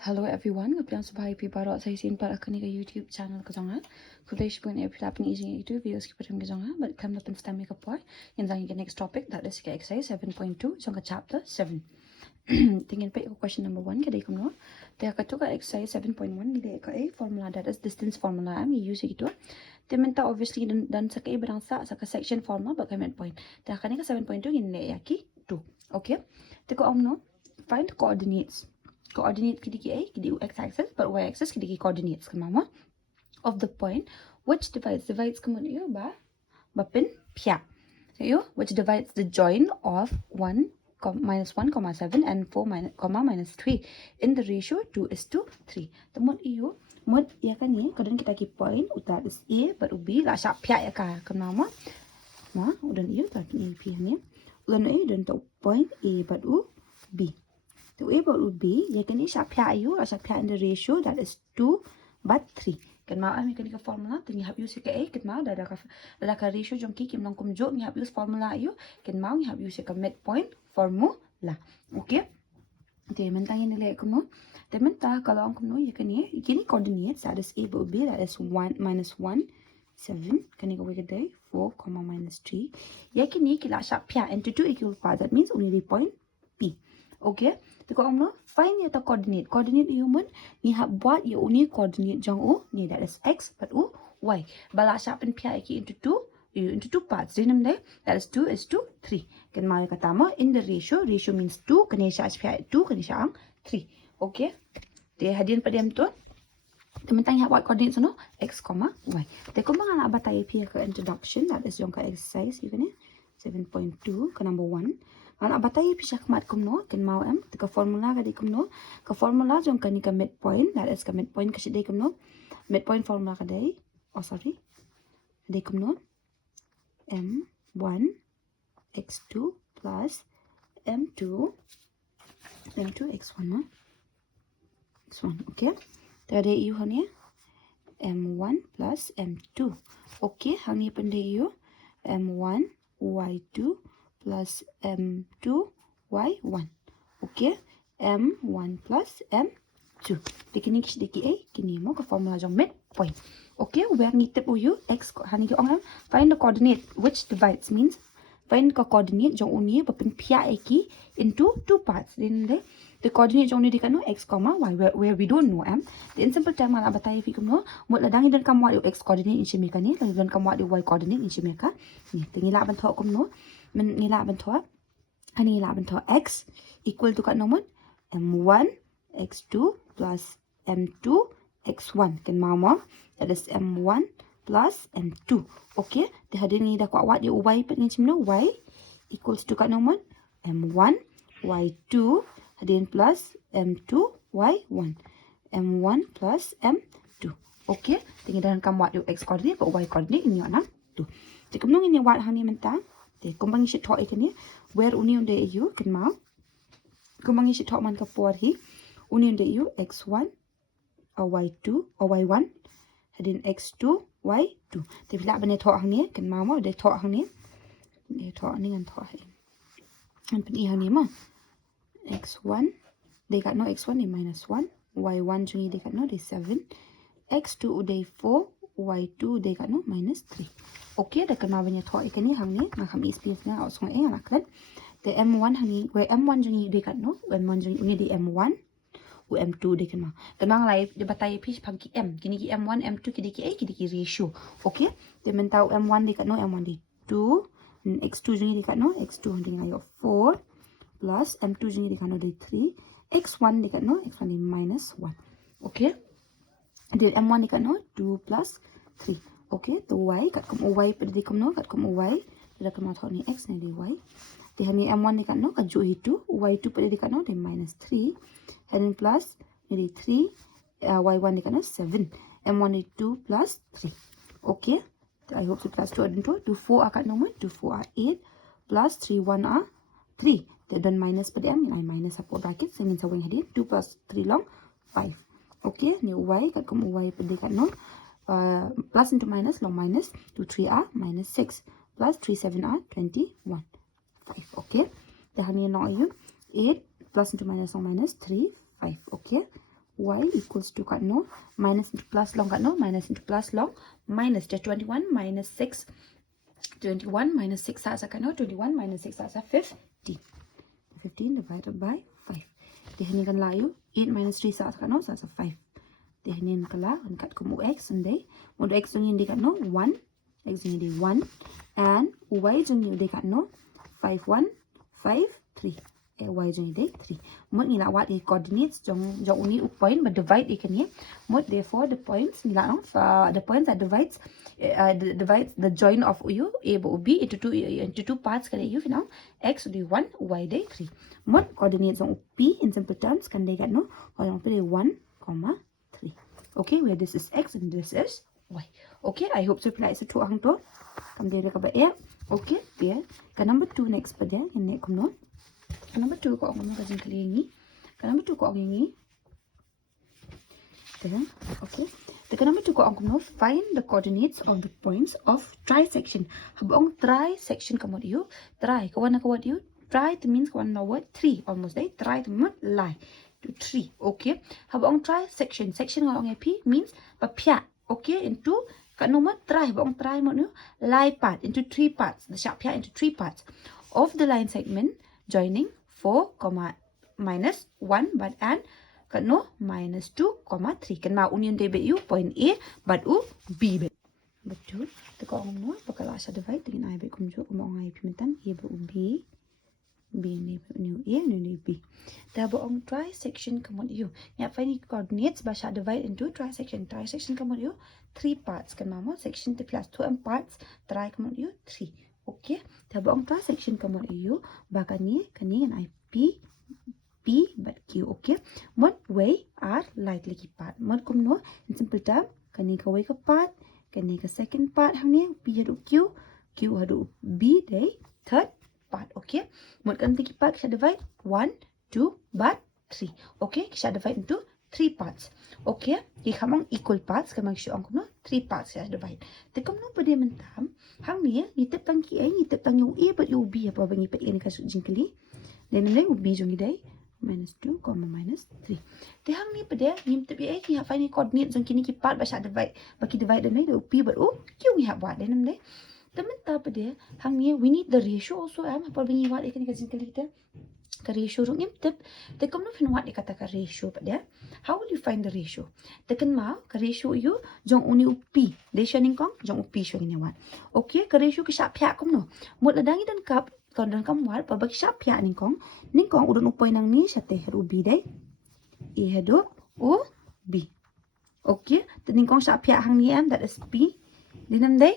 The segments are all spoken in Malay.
Hello everyone, kemudian sebagai baru saya simpan akan ke YouTube channel kezonga. Kemudian pun kita pun izin itu video skip pada kezonga, but kami dapat pertama ke point yang jangan ke next topic that is ke exercise 7.2 jangka chapter 7. Tingin pa question number 1 kada ikum no. Dia kata ka exercise 7.1 gila ka formula that is distance formula am use itu. Dia minta obviously dan sa berangsa sa section formula bag kami point. Dia akan ke 7.2 gini yaki 2. Okay? Tiko no find coordinates. Coordinate kidiki A, kidiki x-axis, but y-axis kidiki coordinates kamama of the point which divides kemudian bapin pia. So which divides the join of 1, minus 1, 7 and 4, minus 3 in the ratio 2:3. The mod iyo mod ya kan ni kadang kita ki point utar is A but B la sya pia ya ka kamama ma udan iyo ta ni pia ni udan iyo dan to point A but B. The A but B, you can use in the ratio that is 2 but 3. Kan mau kami kan formula, tu ni have use ke A, kan mau dah ka ratio jong ki kim nong kum jo ni have use formula ayu, kan mau ni have use ke midpoint formula. Okay? Dia mentang ini lek kamu. Dia mentang kalau angkum no you can ni coordinates that is A but B that is 1 minus 1 7 kan ni ke day 4, minus 3. Ya kini kila sya pia into 2 equal part, that means only the point P. Okay? Tiko amno find your coordinate. Coordinate human ni have buat your only coordinate jang ni that is x but y. Bala siapin pia iki into 2 parts. Dinam day that is 2 is to 3. Kan mau kata mo in the ratio means 2 kan siya pia 2 kan siya ang 3. Okay? Dia hadirin pada tu. Teman-teman have what coordinates no x, y. Teko mga na batay pia ke introduction that is yung ka exercise you kan 7.2 ke number 1. Anak batay pisah kemat kumno kan mau ka formula ka di kumno ka formula jong kan ka midpoint that is ka midpoint ka sidai kumno midpoint formula ka dai di kumno m1 x2 plus m2 x1 na x1 okay tadi you hanya m1 plus m2 okay hanya pandai you m1 y2 plus m2 y1 okay m1 plus m2 dikini diki a kini mo ka formula jong midpoint okay where ngitip uyu x hani ki ong find the coordinate which divides means find the coordinate jong uni bapin pia eki into 2 parts then the coordinate jong ni dikano x, y where we don't know the in simple time ala batai fi kumno mot ladang dan kamwa yu x coordinate in shimeka ni dan kamwa yu y coordinate in shimeka ni tingila ban tho kumno men ngila ban tho hani ngila ban tho x equal to kat nomor m1 x2 plus m2 x1 kan mama that is m1 plus m2 okay the hadir ni dah kuat wat dia y pet ni chimno y equals to kat nomor m1 y2 hadir plus m2 y1 m1 plus m2 okay tinggal dalam kam wat dia x coordinate but y coordinate ni ana tu jika menung ini wat hani mentang de kumbang isi thok ikani where uni unde you kan mau kumbang isi thok man ka por hi uni unde you x1 or y2 or y1 hadin x2 y2 te bila bane thok hang ni kan mau mo de thok hang ni de thok ni ngan thok hai an pen i hang ni ma x1 they got no x1 is minus 1 y1 jungi they got no they 7 x2 they 4 y2 they got no minus 3 okay dah kenal banyak thok ikan ni hang ni ngam space na aus ngoi anak kan the m1 hang ni where m1 jungi they got no m1 jungi ni di m1 u m2 they kenal kenang lai dia batai pis pagi m kini ki m1 m2 kini ki a kini ki ratio okay dia mentau m1 they got no m1 di 2 x2 jungi they got no x2 hang ni 4 plus m2 jungi they got no di 3 x1 they got no x1 di minus 1 okay then m1 they got no 2 plus 3 okay the y kat kum y pada di kum no kat kum y pada kum thok ni x ni di y di hani m1 ni kat no kat ju itu y2 pada di kat no di minus 3 and plus ni di 3 y1 ni kat no 7 m1 ni 2 plus 3 okay I hope so plus 2 dan 2 4 akat nomor 2 4 are 8 plus 3 1 are 3 dan minus pada m ni minus apa bracket saya ingin sawang hadir 2 plus 3 long 5 okay ni y kat kum y pada kat no plus into minus long minus 2 3 are minus 6 plus 3 7 are 21 5 okay dah ni no you 8 plus into minus long minus 3 5 okay y equals to kat no minus into plus long kat no minus into plus long minus the 21 minus 6 21 minus 6 as a kat no 21 minus 6 as a 15 divided by 5 di hanin kan layu 8 minus 3 sa kat no sa 5 di hanin kala kan kat ko mu x ande mu x jung indi kat no 1 x jung indi 1 and y jung indi kat no 5 1 5 3 y jung indi 3 mut ni la what the coordinates jong uni point but divide ikan ni mut therefore the points ni la no the points that divides the join of u a by b into two parts kan you now x would be 1 y day 3 mut coordinates on p in simple terms kan they got no on 1 comma 3 okay where this is x and this is y okay I hope so apply so to ang to kam de ka ba okay there ka number 2 next pa dia ne kom no number 2 ko ang mga kajing kali ni number 2 ko ang ni then okay the number 2 ko ang no find the coordinates of the points of trisection habang trisection kamot you try kawan na kawat you try to means kawan na word 3 almost day try to mean lie to 3 okay habang trisection section ng p means papya okay into kanuma try habang try mo no lie part into 3 parts the sharp into 3 parts of the line segment joining 4 comma minus 1 but and kano minus 2 comma 3 kan ma union de you point a but u b betul te ko no bakala sa divide tingin ay be kumjo mo ngay pimentan a bu b b ni new a ni b tabo ang trisection kamon you ya find coordinates ba sa divide into trisection kamon you 3 parts kan mamo section te plus 2 parts try kamon you 3 okay tabo ang trisection kamon you ba kani ay p but q okay what way are likely ki part mod kum no in simple term kani ka way ka part kani ka second part hang ni p hadu q hadu b day third part okay mod kan ki part sa divide 1 2 but 3 okay sa divide into 3 parts okay ki kamang equal parts kamang show ang no 3 parts sa divide te kum no pwede man tam hang ni tip tang ki ay tip tang yung a but yung b apa bangi pet ini ka jingkali then u b jung day minus 2 comma minus 3 te hang ni pede nim te bi ki ha find coordinate jong kini ki part ba sa divide ba ki divide na do p but o q ni ha wa de nam de temen ta pede hang ni we need the ratio also am pa bingi wa de kini ka jing te ka ratio rong im tip te kom no fin wa de kata ka ratio pede how will you find the ratio te kan ma ka ratio you jong uni u p de shaning kong jong u p showing ni wa okay ka ratio ki sa phya kom no mot la dangi dan kap còn đang cầm wal pa bag siya pya ning kong udon upoy nang ni sa te heru b day e hedo o b okay tening kong sa pya hang ni am that is p dinam day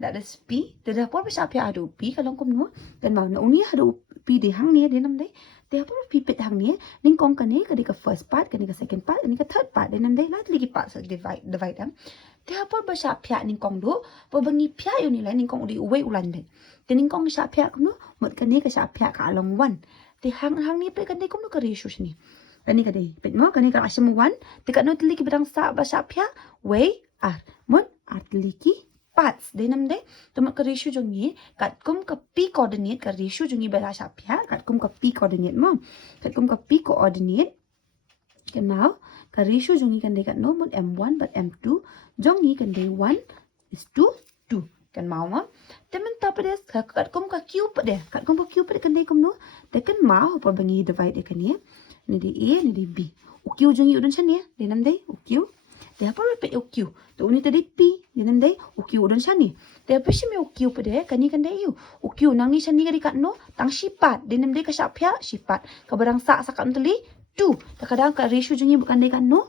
that is p te da por sa pya adu p kalong kum no dan ma na uni hadu p de hang ni dinam day te por p pet hang ni ning kong kani ka first part kani ka second part kani ka third part dinam day lat lagi part sa divide am te por ba sa pya ning kong do po bangi pya yo ni la ning kong udi uway ulan day tening kong sa pya kum no mot kani ka sa pya ka along 1 te hang ni pe kani kum no ka ratio ni kani ka day pet mo kani ka asim 1 te ka no tili ki bidang sa ba sa pya way r mot r tili ki parts dinam de to ka ratio jong ni kat kum ka p coordinate ka ratio jong ni ba sa pya kat kum ka p coordinate mo kat kum ka p coordinate kan mau ka ratio jong ni kan de kat no mot m1 but m2 jong ni kan de 1 is to 2 kan mau ma temen ta pada kat kum ka q pada kat kum ka q pada kan dai kum no te kan mau pa bangi divide kan ni ni di a ni di b u q jung yu dan chan ni de nam dai u q te apa pe u q to ni tadi p de nam dai u q dan chan ni te apa shi me u q pada kan ni kan dai yu u q nang ni chan ni ka kat no tang sipat de nam dai ka sya phya sipat ka barang sa kat tali 2 ta kadang ka ratio jung bukan dai kan no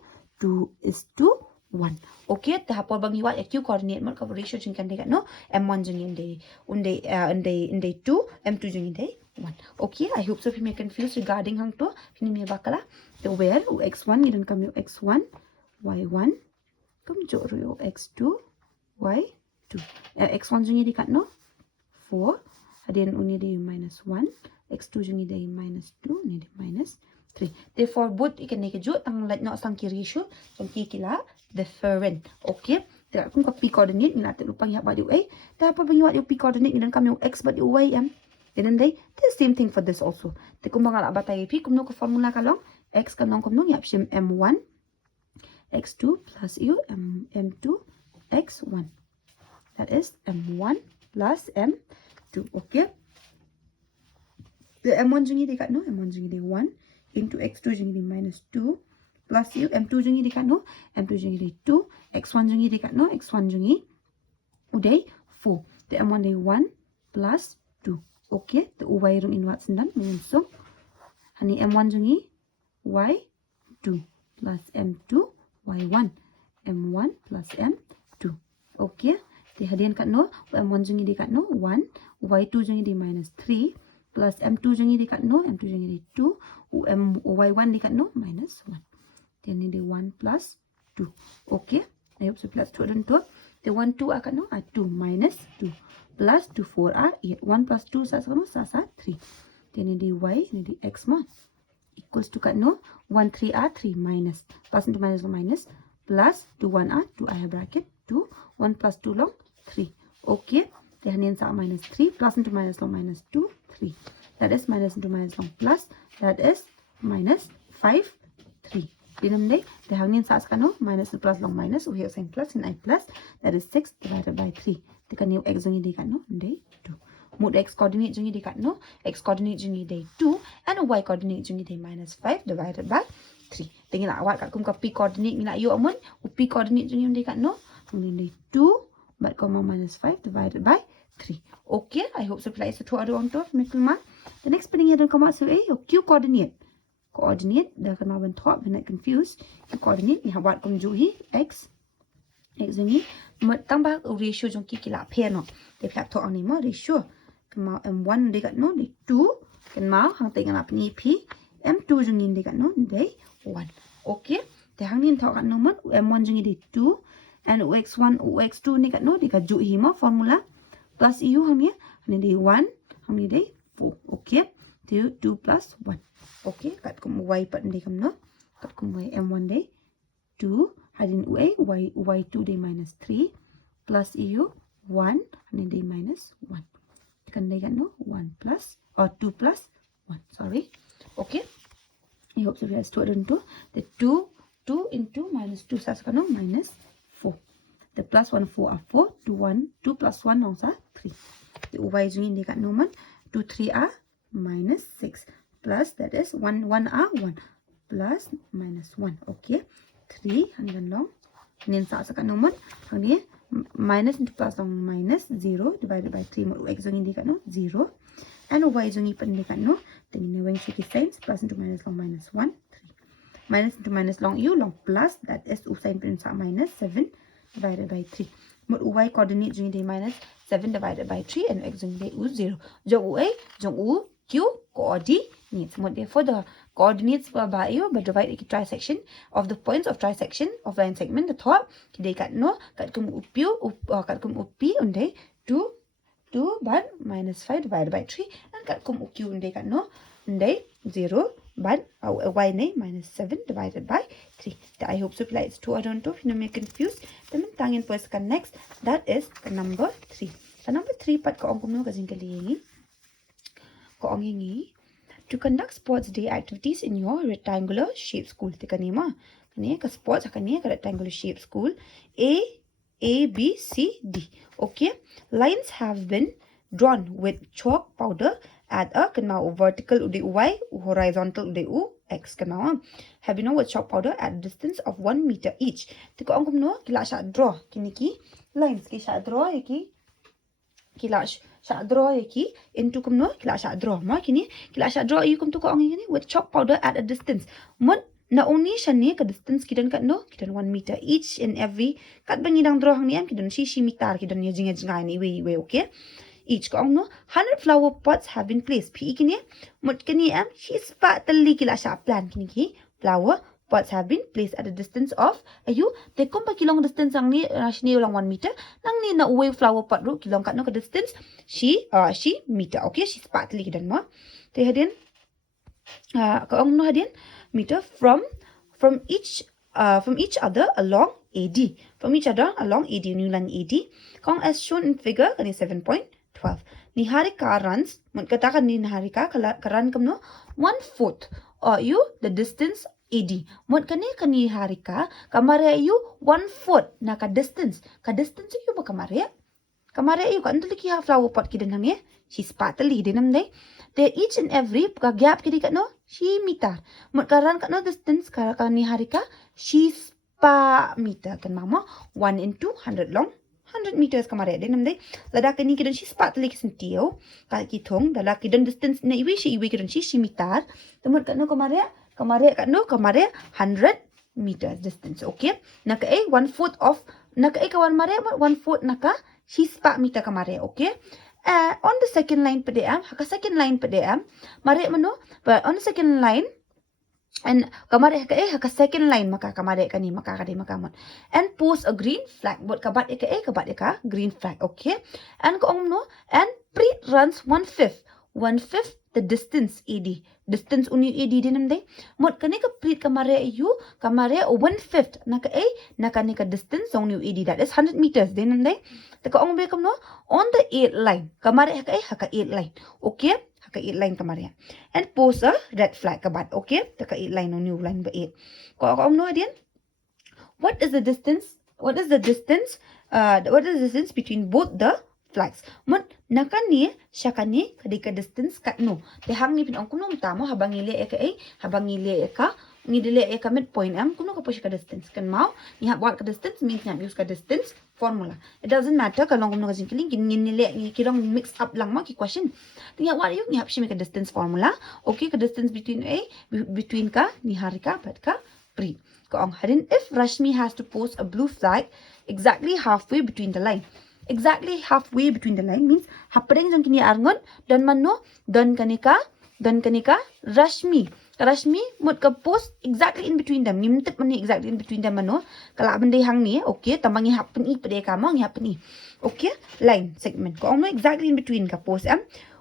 2 is to 1 okay tahap bangi wa q coordinate mo ka ratio jing kan de no m1 jing inde unde 2 m2 jing inde 1 okay I hope so if you may confused regarding hang to fini me bakala the where x1 gidan kam x1 y1 kam jo ro x2 y2 x1 jing di kan no 4 adin uni de minus 1 x2 jing de minus 2 ni de minus 3 therefore both ikan ne ke jo tang let no sang ki ratio tong ki kila different okay ta kung ka p coordinate ni natin upang ya ba di ay ta pa bangi wa di p coordinate ni dan kami x ba di y am then they the same thing for this also te kung mga batay p kung no ko formula ka long x kanong kung no yap sim m1 x2 plus u m2 x1. That is m1 plus m2. Okay. The m1 jungi dekat no, m1 jungi de 1 into x2 jungi de minus 2 plus u m2 jungi dekat no, m2 jungi de 2 x1 jungi dekat no, x1 jungi uday 4. The m1 de 1 plus 2. Okay. The uway rung in what's done means so. Hani m1 jungi y2 plus m2 y1 m1 plus m2. Okay. Thì hadian kat no m1 jungi dekat no 1 y2 jungi di minus 3 plus m2 jungi dekat no m2 jungi di 2 y1 dekat no minus 1. Then ini di 1 plus 2. Okay. I hope so plus 2 dan 2. The 1 2 akan no 2 minus 2 plus 2 4 are 8. 1 plus 2 sa no sa 3. Then ini di y ini di x ma equals to kat no 1 3 are 3 minus plus into minus long minus plus 2 1 are 2 I have bracket 2 1 plus 2 long 3. Okay. Then ini sa minus 3 plus into minus long minus 2 3. That is minus into minus long plus that is minus 5 3. Dinam day the hangin sa kat no minus plus long minus we have saying plus in I plus that is 6 divided by 3. Tekan new x jungi dekat no day 2. Mode x coordinate jungi dekat no x coordinate jungi day 2 and y coordinate jungi day minus 5 divided by 3. Tingin lah awak kat kum ka p coordinate ngila you amun p coordinate jungi dekat no day 2 but comma minus 5 divided by 3. Okay, I hope so apply so to other on top mikul man. The next spelling here come out so a q coordinate. Coordinate dah kena ban top when I confused. Q coordinate ni awak kum ju hi x jungi tambah ratio jong ki kila phe no. They flap to ani mo ratio. Kemau m1 dekat no di 2 kemau hang tengah lap ni p m2 jungi dekat no day 1. Okay, the hang ni thok no mon m1 jungi di 2 and ux1 ux2 ni kat no dekat ju hi mo formula plus u hang ni day 1 hang ni day 4. Okay, 2 plus 1. Okay, kat kum y pat ni kam no kat kum y m1 day 2 hadin y2 day minus 3 plus u 1 hadin day minus 1. Tekan day kat no 1 plus or 2 plus 1. Sorry. Okay. I hope so we have stored into the 2 into minus 2 sa no minus 4. The plus 1 4 are 4 2 plus 1 also 3. The y jungi dekat no man 2 3 are minus 6 plus that is 1 1 are 1 plus minus 1. Okay. 3 and long nin sa kat no man hang ni minus into plus long minus 0 divided by 3 mo x jungi dekat no 0 and y jungi pan dekat no tingin weng tricky signs plus into minus long minus 1 3 minus into minus long u long plus that is u sign pan sa minus 7 divided by 3 mo y coordinate jungi de minus 7 divided by 3 and x jungi de u 0 jong u a jong u q coordinates mo therefore the coordinates by you but divide the trisection of the points of trisection of line segment the top kidai kat no kat kum upiu kat kum upi unde 2 but minus 5 divided by 3 and kat kum uq unde kat no unde 0 but y ne minus 7 divided by 3. I hope so apply it's 2 I don't know if you may confused then tangin first kan next that is number 3. Number 3 pat ko ong kum no ka jingkali ko ong ngi to conduct sports day activities in your rectangular shape school. Tekanima kani ka sports kani ka rectangular shape school A B C D. Okay, lines have been drawn with chalk powder at a kanma vertical ude y horizontal ude u x kanma have you know with chalk powder at a distance of 1 meter each. Tiko angkum no kila sha draw kini ki lines ki sha draw ki kila sha draw ki into kum no kila sha draw ma kini kila sha draw you kum to ko ang ni with chalk powder at a distance mon na only shani ka distance kidan kat no kidan 1 meter each and every kat bangi dang draw hang ni am kidan shi meter kidan ye jinga jinga ni we okay each ko ang no 100 flower pots have been placed pi kini mut kini am shi spa tali kila sha plan kini ki flower pots have been placed at a distance of ayu te kom pa kilong distance ang ni shini ulang 1 meter nang ni na uwe flower pot ru kilong kat no ka distance shi meter okay shi spa tali kidan mo te hadin ko ang no hadin meter from each other along AD from each other along AD nulan AD kong as shown in figure kani 7.12 Niharika runs mun kata kan Niharika karan kam no 1/4 or you the distance AD. Mut kani harika, kamare you 1/4 na ka distance. Ka distance you ba kamare? Kamare you kan tuliki ha flower pot kidan hange. She spatali dinam day. They each and every ka gap kidi kat no, she meter. Mut karan kat no distance kani harika, she spa meter kan mama 1 into 100 long. 100 meters kamare dinam day. Lada kani kidan she spatali kisan tiyo. Ka kitong dala kidan distance na iwi kidan she meter. Temut kat no kamare kat no kamare 100 meters distance. Okay. Naka 1/4 of naka kawan mare 1/4 naka she spa meter kamare. Okay. On the second line PDM, haka second line PDM, mare mano, but on the second line, and kamare haka second line maka kamare kani maka kade makamon, and post a green flag. But kabat eka green flag, okay? And ko no, and pre runs 1/5 the distance AD. Distance uni AD dinam day. Mot kani ka pre kamare 1/5 naka nika distance on you AD, that is 100 meters dinam day. Taka ong bekam no on the 8 line. Kamare haka 8 line. Okay? Haka 8 line kamare. And post a red flag kabat. Okay? Taka 8 line on new line ba 8. Ko no adian? What is the distance? What is the distance between both the flags? Mun nakani syakani kadika distance kat no. Tehang ni pinong kuno tamo habang ile eka ngidile eka midpoint kuno ka push ka distance kan mau ni hab what ka distance means ni use ka distance formula. It doesn't matter kalau kuno ka jingkiling nile ni kirong mix up lang mo ki question. Ni what you ni hab shi ka distance formula. Okay, ka distance between ka ni harika pat ka pre. Kaong harin if Rashmi has to post a blue flag exactly halfway between the line. Exactly halfway between the line means hapadeng jang kini arngon dan mano dan kanika Rashmi mut ka post exactly in between them. Nimtip mani exactly in between them mano kala bendai hang ni okay tambangi happen I pade ka mo ngi happen I. Okay, line segment ko no exactly in between ka post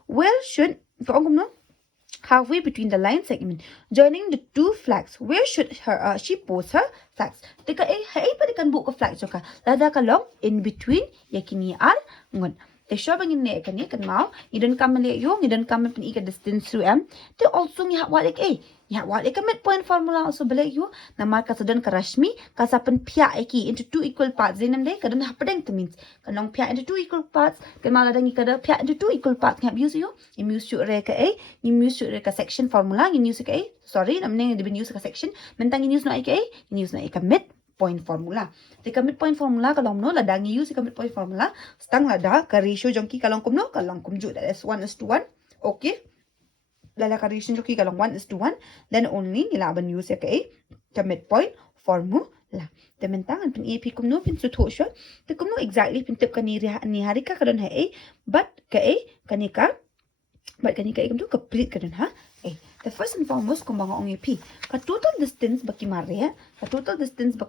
where should ko no halfway between the line segment joining the two flags. Where should she post her flags? Tika pa kan buka flags ka lada ka long in between yakini ar ngon. Te sure bangin ne kan mau idan kamale yo idan kam pin ika distance to te also ni hak walik ka midpoint formula also bele yo na marka sadan ka Rashmi ka sapan pia eki into two equal parts dinam de kadan hapadeng to means kanong pia into two equal parts kan maladang ikada pia into two equal parts ngap use yo use to re ka use to re ka section formula use ka sorry namne dibin use ka section mentang use na use na ika mid point formula. Tika midpoint formula kalong no ladang use ika midpoint formula stang lada ka ratio jongki kalong kum ju that is 1:1. Okay, lala ka ratio jongki kalong 1:1 then only nilaban use ka midpoint formula. Tementangan pin AP kum no pin sutho syo te kum no exactly pin tip ka ni harika kadon but kanika kum to complete kadon ha the first and foremost kung mga ong AP ka total distance baki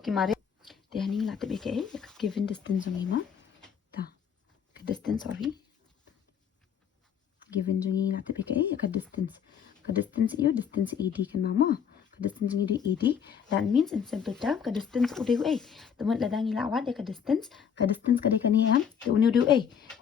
mare te hani la tabi ka given distance ong ima ta ka distance sorry given jong la tabi ka distance iyo distance AD kan mama ka distance ini AD that means in simple term ka distance udah teman ladang ilawat ka distance kada kani te uni udah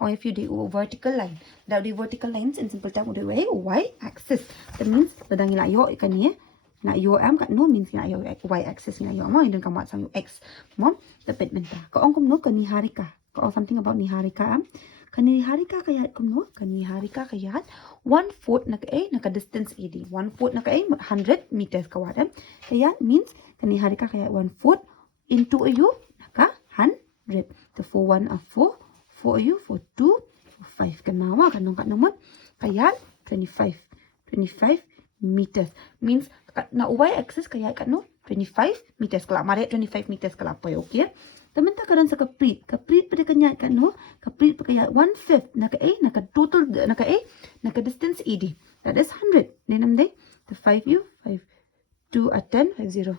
or if you do vertical line that the vertical lines in simple term udah y axis that means ladang ilayo kani na yo kat no means na yo y axis na yo mo indon kamat sang x mom dapat menta ko ong kum no kani harika ko something about ni harika kani harika kayat kum no kani harika kayat 1/4 naka distance AD 1/4 naka 100 meters kawat kayat means kani harika kayat 1/4 into ayu naka 100 the 4 1 4 4 ayu 4 2 5 kanawa kanong nomor kayat 25 meters means na y axis kayat kat no 25 meters kala mare 25 meters kala poy okay temen ta karan sa kaprit pada kanya kat no kaprit kayat 1/5 naka total naka distance AD that is 100 denam day the 5 u 5 2 at 10 50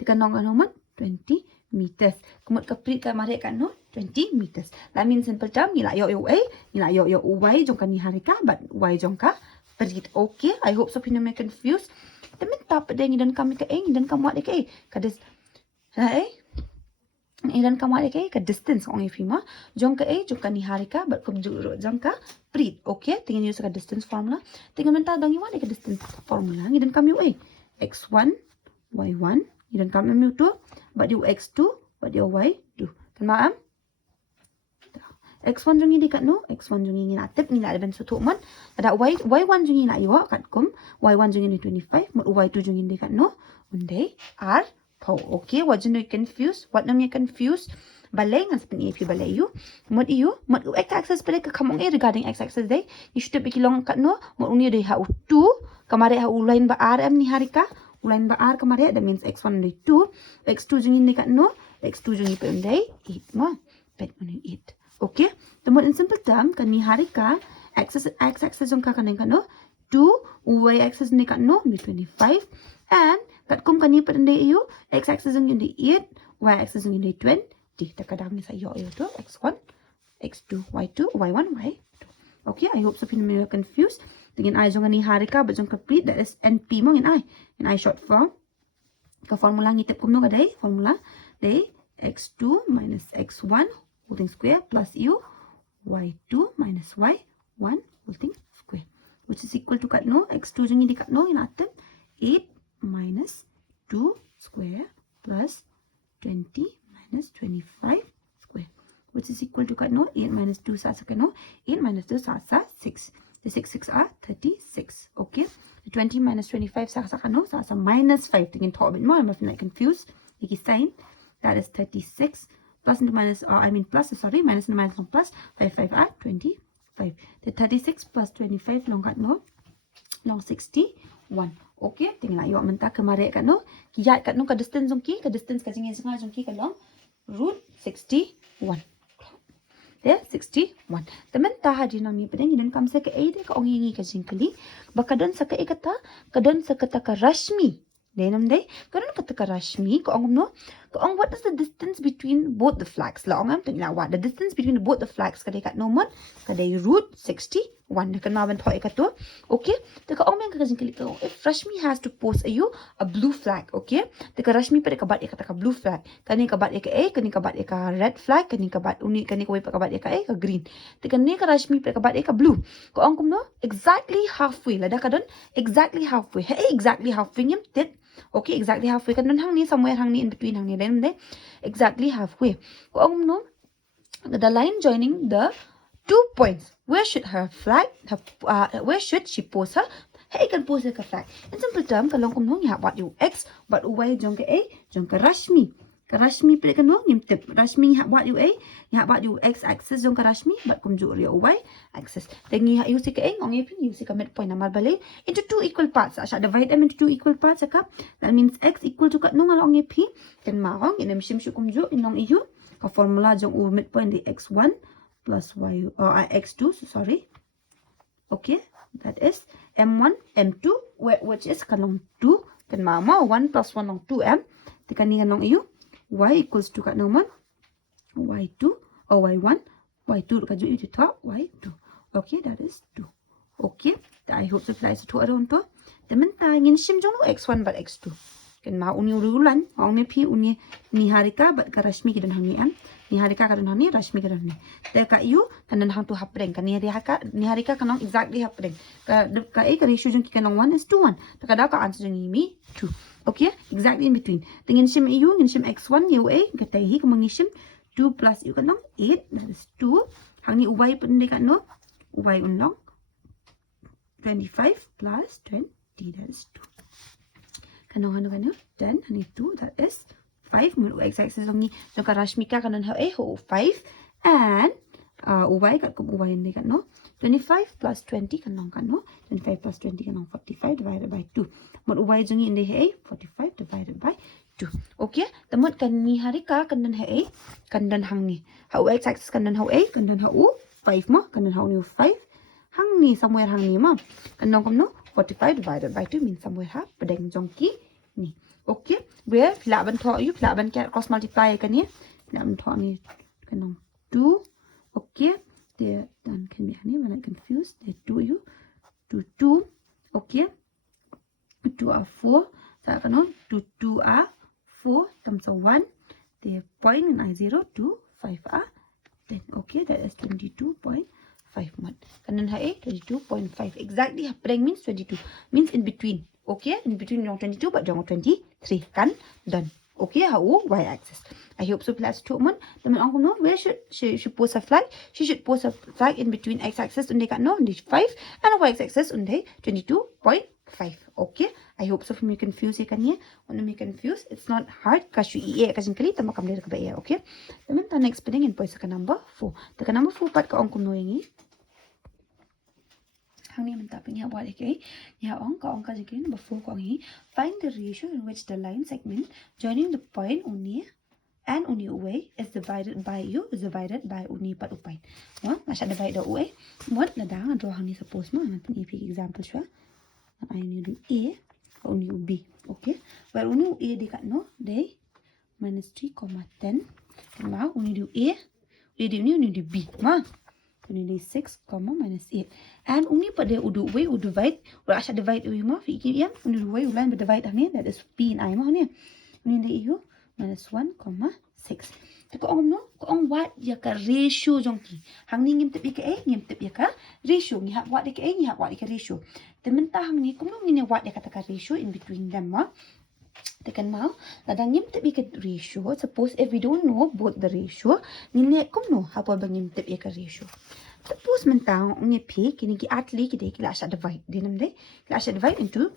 tikanong anoman 20 meters kumut kaprit ka mare kat no 20 meters that means simple term nila yo y jong kan ni harika but y jong ka perit okay I hope so pino me confused temen ta pada ngidan kami ka ngidan kamu ada ka des idan kamu ada ka distance ong ifima jong ka jong kan ni harika but kum jong ka prit okay tingin use ka distance formula tingin menta dangi wa ka distance formula ngidan kami x1 y1 idan kam em tu bat you x2 bat you y2 kan maam x1 jungi di kat no x1 jungi ngina tip ngina ben so tu mon ada y1 jungi na yo kat kum y1 jungi ni 25 mot y2 jungi di kat no unde are pau okay what you confused what nam you confused balai ngan spin ap balai you mot x axis pada ke kamong regarding x axis day you should be long kat no mot uni de ha 2 kamare ha ulain ba rm ni harika ulain ba r kamare that means x1 day 2 x2 jungi di kat no x2 jungi pe unde 8 mo pet uni 8 okay temo in simple term kan ni harika x axis jong ka kan no 2 y axis ni kat no 25 and kat kum kan ni pe unde you x axis jong ni 8 y axis jong ni 20 terkadang ni saya yo tu x1 x2 y2 y1 y2 okay I hope so you are confused dengan I jong ni harika but jong complete that is np mo in I short form ka formula ngitip kum no kadai formula day x2 minus x1 whole thing square plus u y2 minus y1 whole thing square which is equal to kat no x2 jong ni kat no in atem 8 minus 2 square plus 20 minus 25 square which is equal to kat no 8 minus 2 sa kat no 8 minus 2 sa 6 the 6 are 36 okay the 20 minus 25 sa kat no sa minus 5 tingin to bit more I'm not confused iki sign that is 36 plus into minus plus sorry minus into minus plus 5 are 25 the 36 plus 25 long kat no long 61 okay tinggal ayok mentah kemari kat no kiyat kat no ka distance jongki ka distance ka jingin sengal jongki ka long root 61 there 61 teman ta haji nami pedeng dan kam sa ka ai de ka ongi ka jingkali bakadon sa ka ikata kadon sa kata ka rashmi denam dai kadon kata ka rashmi ko ongom no ko ong what is the distance between both the flags la ongam tingla what the distance between both the flags ka kat no mon ka dai root 61 kan ma ban thoi ka to okay to ka ong men ka jingkali ka if rashmi has to post a blue flag okay to ka rashmi pada ka bat kata ka blue flag kani ka bat ka a kani ka bat ka red flag kani ka bat uni kani ka wai ka bat ka a ka green to ka ni ka rashmi pada ka bat ka blue ko ong kum no exactly halfway la da ka don exactly halfway hey exactly halfway ngim tit okay exactly halfway kan don hang ni somewhere hang ni in between hang ni then de exactly halfway ko ong no the line joining the 2 points where should her flag have where should she post her hey kan post her flag in simple term kalong kum no ya what you x but y jong ka a jong ka rashmi pe kan no nim tip rashmi ya what you a ya what you x axis jong ka rashmi but kum ju ri y axis tengi ha you si ka a ngong ipin you si ka midpoint amal balik into two equal parts asha divide them into two equal parts ka that means x equal to kat no ngalong ip kan maong inem shim shu kum ju inong iu ka formula jong u midpoint di x1 plus y or x2 so sorry okay that is m1 m2 which is kanong 2 kan mama 1 plus 1 long 2m tekan ni kanong iu y equals to kat nomon y2 or y1 y2 ka ju itu top y2 okay that is 2 okay I hope so applies to around to temen ta ngin sim jong x1 but x2 kan ma uni urulan ong me pi uni ni harika but ka rashmi kidan hangi am ni harika ka dan hani rashmi ka dan ni te ka yu kan dan hang tu hapreng kan ni harika kanong exactly hapreng ka e ka ratio jong ki kanong 1 is to 1 ta ka da ka answer jong mi 2 okay exactly in between tingin sim yu ngin sim x1 yu a ka tai hi ka mangi sim 2 plus yu kanong 8 that is 2 hang ni ubai pende kan no ubai unlong 25 plus 20 that is 2 kanong ano 10 hani 2 that is 5 mun x axis long ni jong ka rashmika kanon ha ho 5 and uy kat kum uy ni kan no 25 plus 20 kanong kan no 25 plus 20 kanong 45 divided by 2 mun uy jong ni he 45 divided by 2 okay tamot kan ni harika kandan he kandan hang ni ha x axis kandan ha kandan ha u 5 mo kandan ha ni 5 hang ni somewhere hang ni mo kanong kom no 45 divided by 2 means somewhere ha pedeng jong ki ni okay where pila ban tho you pila ban ka cross multiply kan ni pila ban tho ni kanong 2 okay there dan kan ni when I confused there 2 you 2 okay 2 are 4 sa kanong 2 are 4 times 1 the point in I0 2 5 are 10 okay that is 22.5 month kanan ha 22.5 exactly happening means 22 means in between Okay, in between 22 but 23 kan done. Okay, how y-axis. I hope so plus 2 mon. Teman angkum no, where should she post a flag? She should post a flag in between x-axis unde kat no, unde 5 and y-axis unde 22.5. Okay, I hope so from you confused kan ya. When you confused, it's not hard. Kasih iya kasih kali tambah kam dia ke ya. Okay. Teman ta next pending in post ka number 4. Tekan number 4 pat ka angkum no yang ni. Hang ni mình tập với nhau cái nhà ông cái gì number 4 có nghĩ find the ratio in which the line segment joining the point uni and uni away is divided by uni pat upain. Masa divide away what là đáng draw hang ni suppose mà nanti ni example siya. I need to a uni b. Okay, where uni a dekat no day minus 3,10 mau uni do a uni do b ma. Uni 6, minus 8. And uni pada udu way udu divide. Ura asya divide uyu ma. Fikir yang uni udu way ulan berdivide ni. That is p in I ma ni. Uni di iyu minus 1,6. Tako ong no. Ko ong wat ya ka ratio jong ki. Hang ni ngim tip ya ka a. Ngim tip ya ka ratio. Ngihap wat ya ka a. Ngihap wat ya ka ratio. Tementah hang ni. Kum no ngini wat ya kata ka ratio in between them ma. Tekan mau. Ladang ngim tip ya ka ratio. Suppose if we don't know both the ratio. Ngini kum no. Hapa bang ngim tip ya ka ratio. Suppose mentang ngi p kini ki atli ki de ki la sha divide dinam de la sha divide into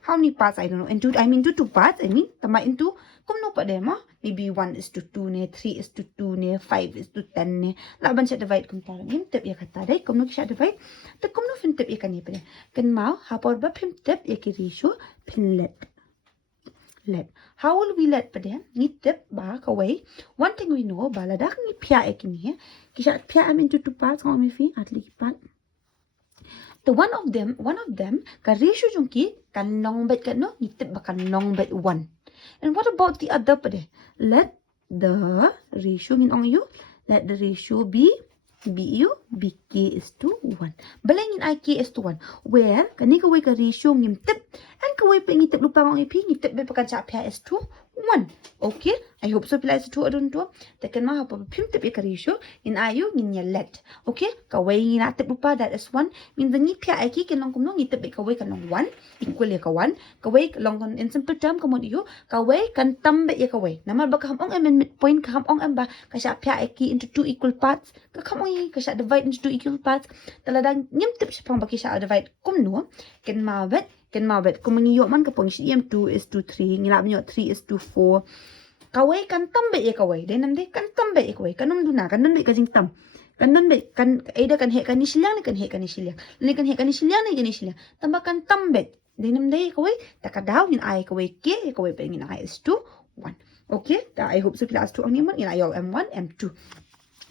how many parts I don't know into two parts tama into kum no pa de ma maybe 1:2 ne 3:2 ne 5:10 ne la ban sha divide kum ta ngim tep ya kata de kum no ki sha divide to kum no fin tep ya kan ni pa kan mau ha por ba phim tep ya ki ratio phin let. How will we let pada ni tip ba kawai? One thing we know bala dah ni pia ekini hai. Kisah pia am into two parts kau mifi atli part. The one of them ka ratio jungki kan long bet kan no ni tip bakan long bet 1. And what about the other pada? Let the ratio min ong you. Let the ratio be bk is to 1. Balangin I k is to 1. Where kani kawai ka ratio ngim tip and kawai pa ngitip lupa mong ip ngitip be pakan sa pia is to 1. Okay, I hope so pila is to adun to. Tekan ma hapa pim tip ka ratio in ayu nginya let. Okay, kawai ngina tip lupa that is 1. Min the ngit pia iki ken long kum no ngitip be kawai kan long 1 equal ya ka 1. Kawai long in simple term kamon iyo kawai kan tambe ya kawai. Namal ba kaham ong em midpoint kaham ong em ba kasya pia iki into two equal parts. Kaham ong kasya divide into two equal parts. Taladang ngim tip siya pang baki siya divide kum no ken mawet kung mangiyo man kapong si 2:3 ngilap nyo 3:4 kawai kan tambe ya kawai dai namde kan tambe ya kawai kanum duna kan nambe kajing tam kan nambe kan ida kan he kan ni silang ni kan ni silang tambah kan tambe dai namde kawai takadaw ngin ai kawai ke kawai pa ngin ai is 1. Okay, I hope so class 2 ang niman ina yo m1 m2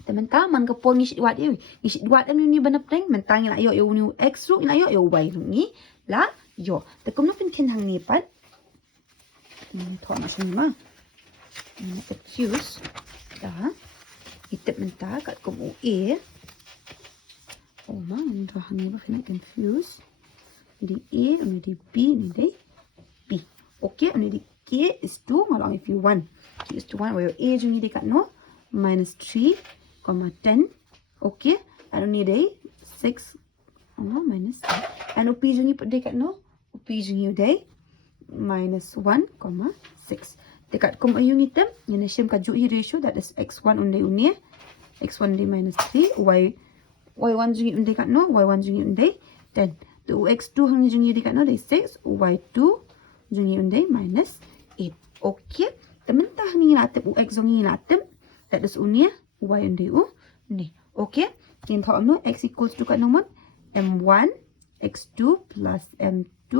teman man ka pon ngisi wat yu ngisi wat am ni banap teng mentang ina yo ni x ru ina yo y ni la yo te kum no fin ken hang ni pat thon ma sin ma te choose da itep menta kat kum u e ma ndo hang ni ba fin confuse di a ni di b ni di b. Okay, ni di k is 2 along if you 1 k is to 1 where a jungi de kat no minus 3,10. Okay, and ni di 6 minus 8 and up jungi put de kat no jungi day minus 1,6. Dekat kum ayung item, yang shim ka juhi ratio that is x1 unde unia, x1 unde minus 3, y1 jungi unde kat no, y1 jungi unde 10. The x2 hang jungi dekat no day 6, y2 jungi unde minus 8. Okay, tementah ni natip x jungi natip that is unia, y unde ni. Okay, yang thought no x equals to kat no m1 x2 plus m2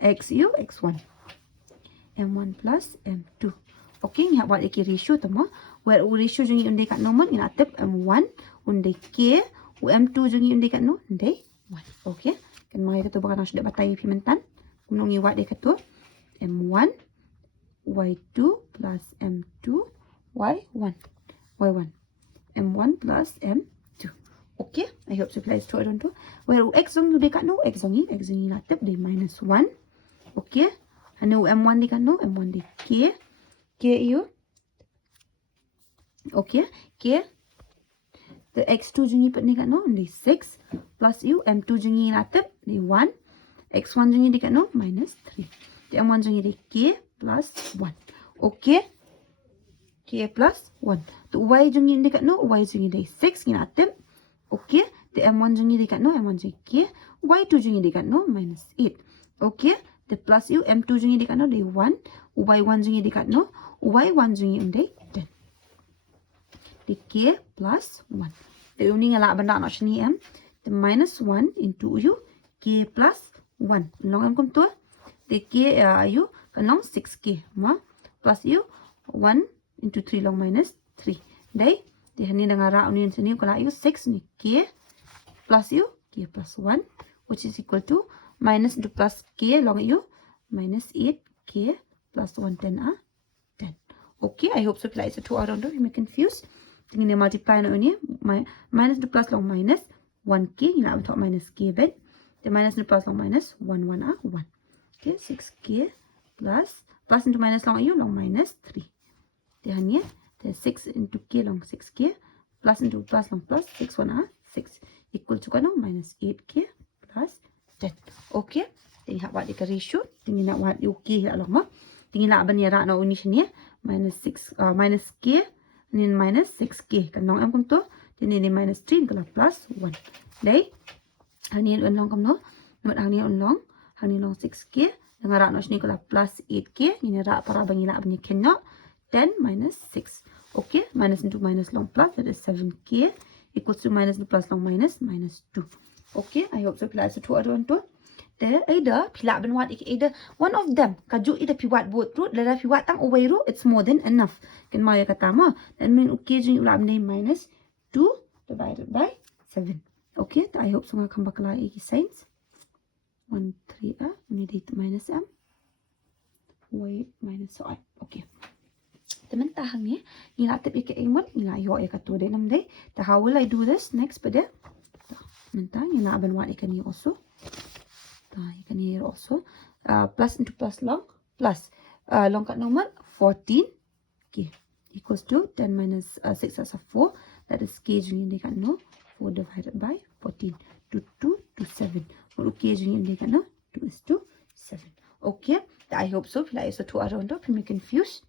xu x1 m1 plus m2. Okay, ni buat iki ratio tama where ratio jungi unde kat no ina tip m1 unde k m2 jungi unde kat no unde 1. Okay, kan mai kata bakal sudah batai pimentan kunong iwat de kat m1 y2 plus m2 y1 m1 plus m2. Okay, I hope so place to around to where x zong de kat no x zongi natip de minus 1. Okay, anu m1 de kat no m1 de k you. Okay, k the x2 jungi pat ni kat no de 6 plus you m2 jungi natip de 1 x1 jungi dekat no minus 3. The m1 jungi de k plus 1. Okay. K plus 1. The y jungi dekat no y jungi de 6 ngin atem. Okay. The m1 jungi dekat no m1 jungi k. Y2 jungi dekat no minus 8. Okay. The plus u m2 jungi dekat no de 1. Y1 jungi dekat no y1 jungi de 10. The k plus 1. The uning ala benda nak sini m. The minus 1 into u k plus 1. Long m kum tu. The k u kan long 6k ma plus u 1 into 3 long minus 3. Dai di hani dengan ra union sini kalau u 6 ni k plus u k plus 1 which is equal to minus into plus k long u minus 8k plus 1 10 10. Okay, I hope so. Apply so 2 around if you may confused. Tingin multiply na ini minus into plus long minus 1k ina betul minus k bed. The minus into plus long minus 1 1 1. Okay, 6k plus into minus long u long minus 3. The hanya the 6 into k long 6k plus into plus long plus 6 1 6 equal to kan minus 8k plus 10. Okay, tingin hak buat di ratio tingin nak buat ok hak long ma tingin nak bani ra na uni sini minus 6 minus k ni minus 6k kan long am kum tu ni minus 3 kalau plus 1 dai hani long kam no not hani long 6k dengan ra no sini kalau plus 8k ni ra para bangi nak bani kena 10 minus 6. Okay, minus into minus long plus that is 7k equals to minus into plus long minus 2. Okay, I hope so. Plus 2 ada untuk there either pila ben wat either one of them kaju either piwat both root lada piwat tang away root it's more than enough kan maya kata ma then mean okay jing ulam name minus 2 divided by 7. Okay, I hope so ngakam bakla iki signs 1 3 ini date minus m y minus so okay teman tahang ni ila tip ke emot ila yo e katu de nam de the how will I do this next pada mentang ila ben wat ikan ni also you can hear also plus into plus long plus long kat nomor 14 k equals to 10 minus 6 as a 4 that is k jung ini kan no 4 divided by 14 to 2 to 7 what k jung ini kan no 2 is to 7. Okay, I hope so. Pila is 2 around up you may confused.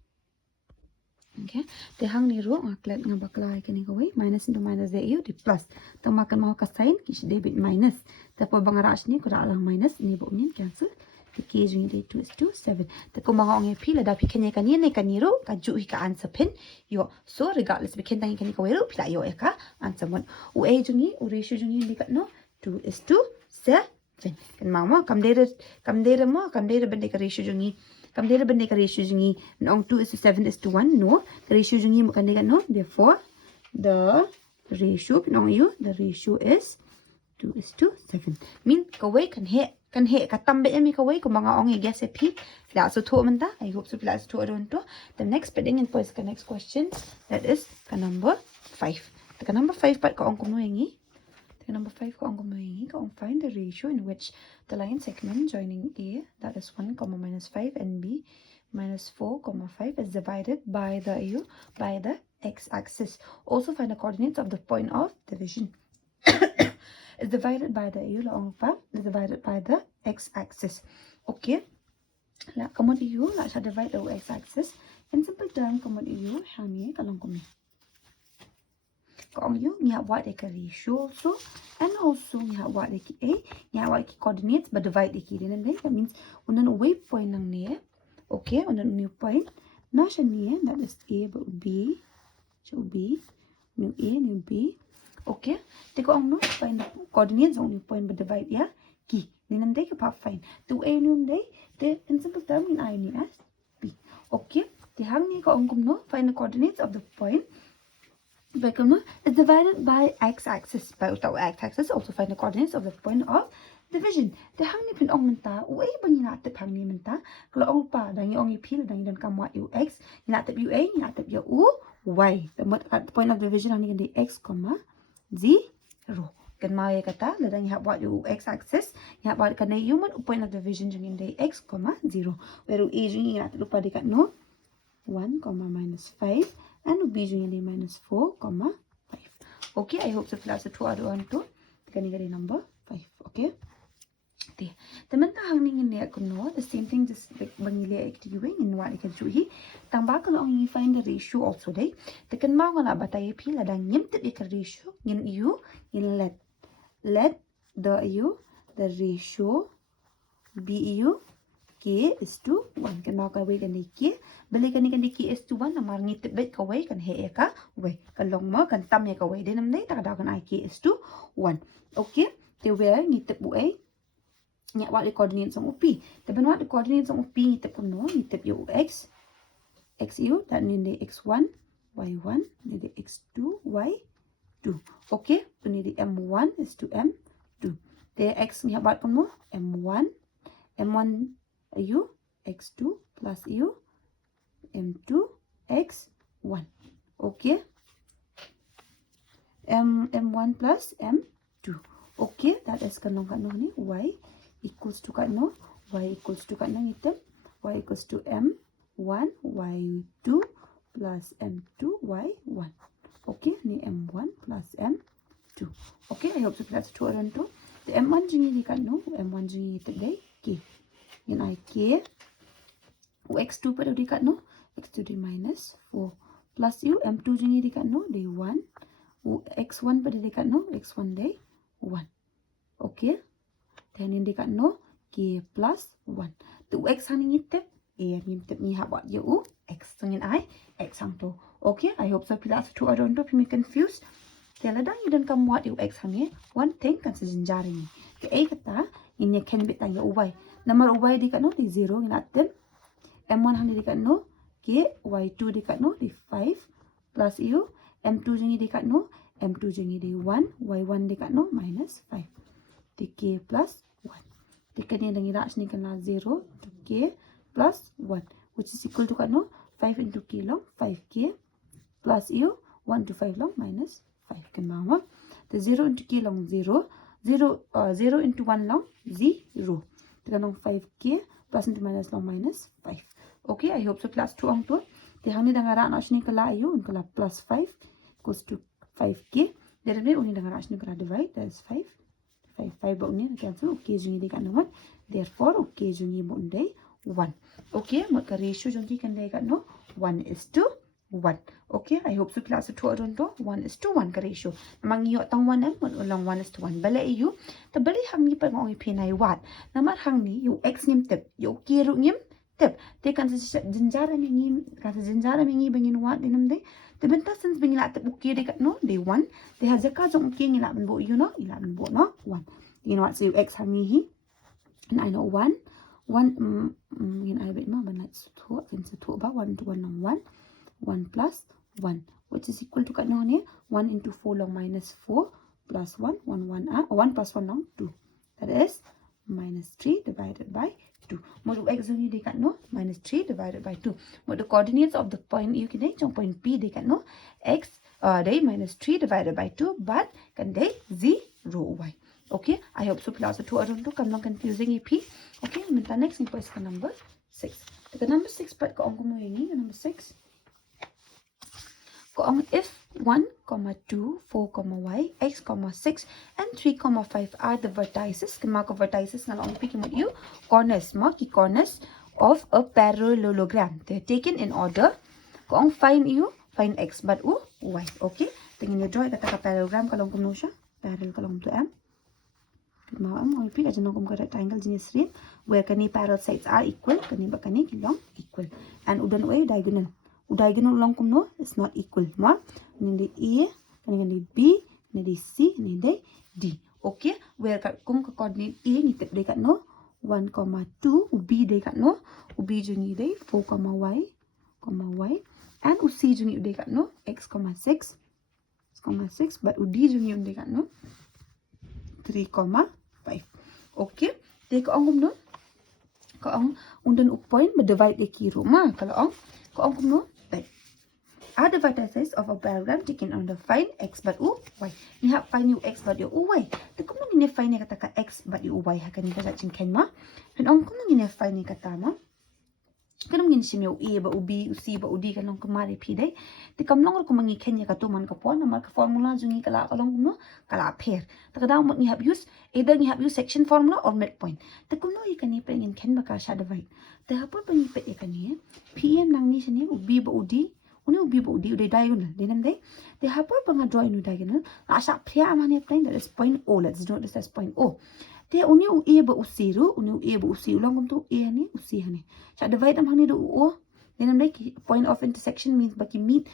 Okay, the hang ni ro ngaklat ngabakla ikan ni kawai minus into minus de you di plus tang makan mau ka sign kish debit minus tapo bangaras ni kura lang minus ni bo ni cancel the k jing de 2 is to 7 ta ko mga ong pila da pikenya kan ni kan ni ro ka ju ka answer pin yo so regardless bikin tang ikan ni kawai ro pila yo ka answer mon u a jung ni u ratio jung ni ka no 2 is to 7 kan mama kam de bende ka ratio jung ni kam dera bende ka ratio jungi nong 2 is to 7 is to 1 no ka ratio jungi mo kan dega no therefore the ratio nong you the ratio is 2 is to 7 mean kawai kan he ka tambe mi kawai ko mga ong guess p la so to man ta I hope so la so to aron to the next bedding in pois ka next question that is ka number 5 ka number 5 pat ka ong kuno yangi number 5 ko ang gumahingi ko find the ratio in which the line segment joining A that is 1 comma minus 5 and B minus 4 comma 5 is divided by the x-axis. Also find the coordinates of the point of division. Is divided by the is divided by the x-axis. Okay. La kamu EU la sa divide the x-axis. In simple term kamu EU hani kalong kumi. Kong you niya what a ratio also and also niya what a niya what coordinates but divide the din and that means unan way point nang niya okay unan new point na siya niya that is a but b so b new a new b okay teko ang no find the coordinates on new point but divide ya ki din and ka pa find to a new day the in simple term in I ni as b okay the hang ni ko ang no find the coordinates of the point is divided by x-axis. By x-axis, also find the coordinates of the point of division. The hang ni pin ong menta, uay ba ninatip hang ni menta? Kalau ong pa, dangi ong ipil, dangi dan kamwa ux, ninatip ua, ninatip u, y. At the point of division, hang ni gandi x, 0. Kan maya kata, ladang ihap u x-axis, ihap wat kan u man, point of division jang gandi x, 0. Where a jang ninatip lupa dekat no, 1, minus 5. And b jung ini minus 4, 5. Okay, I hope so class 2 ada 1 2. Gani number 5. Okay. Teman tak hang ni ngene kuno, the same thing just like bangile activing in what ikan cuhi. Tambah kalau orang find the ratio also day. Tekan mau kalau batai pi la dang nyem tet ikan ratio ngin you in let the ratio be you k is to 1 kan mau kawai kan k beli kan k is to 1 namar ngit bet kawai kan he ka we kan long mo kan tam ya kawai de nam dei tak ada kan I k is to 1. Okay, te we ngit bu ai nya what the coordinates of p. Te ben what the coordinates of p ngit kuno ngit u x u that mean the x1 y1 ni the x2 y2. Okay, ni the m1 is to m2. The x nya what kuno m1 u x2 plus u m2 x1. Okay, m1 plus m2. Okay, that is kan long kat no ni y equals to kat no y equals to kat no item y equals to m1 y2 plus m2 y1. Okay, ni m1 plus m2. Okay, I hope so that's two around two. The m1 jingi di kat no m1 jingi today k in I k x2 pada di kat no x2 di minus 4 plus u m2 jingi di kat no di 1 x1 pada di kat no x1 di 1. Okay, then in di kat no k plus 1 tu x hang ni tip tip ni ha buat u x ngin I x hang tu. Okay, I hope so pila tu around tu me confused. Tiada dah you dan kamu buat u x hang ni one thing kan sejenjari ni ke kata ini kan bit tanya y nomor y di kat no di 0 ngin atem m1 hang di kat no k y2 di kat no di 5 plus u m2 jingi di kat no m2 jingi di 1 y1 di kat no minus 5 di k plus 1. Tekan ni dengan rak sini kena 0 to k plus 1 which is equal to kat no 5 into k long 5k plus u 1 to 5 long minus 5 kan mau the 0 into k long 0 into 1 long 0 tekan long 5k plus into minus long minus 5. Okay, I hope so class 2 ang tu te hang ni dengan rak nak sini kala u kala plus 5 equals to 5k dan ni uni dengan rak sini kala divide that is 5 bau ni cancel okay jungi di kat no 1 therefore okay jungi mo ndai 1. Okay, maka ratio jungi kan dai kat no 1 is to 1. Okay, I hope so class 2 aron to 1 is to 1 ka ratio mang iyo tang 1 mo ulang 1 is to 1 bala iyo tabali hang ni pa ngoi pinai wat namar hang ni yu x ngim tip yu k ru ngim tip te kan jenjara mi ngim ka jenjara mi ngi bangin wat dinam dai te benta sense bangin la tip okay de kat no day 1 te ha jaka jong okay ngila ben bo you know ila ben bo no 1 you know what so yu x hang ni hi and I know 1 in I bet ma ban let's talk since to ba 1 to 1 long 1 plus 1 which is equal to kat no ni 1 into 4 long minus 4 plus 1 1 plus 1 long 2 that is minus 3 divided by 2. Mod x ni di kat no minus 3 divided by 2. Mod the coordinates of the point you can trong point P di kat no x day minus 3 divided by 2 but kan day 0 y. Okay, I hope so plus 2 around to come long confusing EP. Okay, minta next ni pois ka number 6. The number 6 part ko ang kumo ini number 6. Ko ang if 1, 2, 4, y, x, 6 and 3, 5 are the vertices. Kama ko vertices na lang pick mo you corners mo ki corners of a parallelogram. They're taken in order. Ko ang find x but y. Okay, tingin niyo draw kata ka parallelogram kalong kuno siya. Parallel kalong to m. Mau am pick aja nang kum ka rectangle jenis rin where kani parallel sides are equal kani ba kani kilong equal and udan way diagonal. Diagonal long kum no is not equal ma ni a kani b ni c ni d. Okay, where kum ka coordinate a ni tip de kat no 1, 2 b de kat no b jungi de 4, y and c jungi de kat no x, 6 but d jungi de kat no 3, 5. Okay, te ko ang no ko ang undan point divide de kiro ma kalau ang ko ang no are the vertices of a parallelogram taken on the find x but y. Ni ha find u x but u y. Te ko ni find ni kata ka x but u y ha kani ka chin ken ma. Pen ang ko ni find ni kata ma. cái nông nhìn xem a ba b c ba d cái nông kemari pi đấy thì cầm nông ko mangi kenya ka tu man ka pon ma ka formula jungi kala ka long no kala pher ta ka daw mo ni have use either ni have use section formula or midpoint te kum no ikani pe ngin ken ba ka sha divide te ha por pa ni pe ikani pm nang ni sini b ba d uni b ba d udah diagonal de nam dei te ha por pa nga draw in diagonal asa phya amane plane that is point o let's do this as point o te uni u a ba u c ru uni u a ba u c long kum tu a ni u c hani sha divide am hang ni do o then I'm like point of intersection means baki meet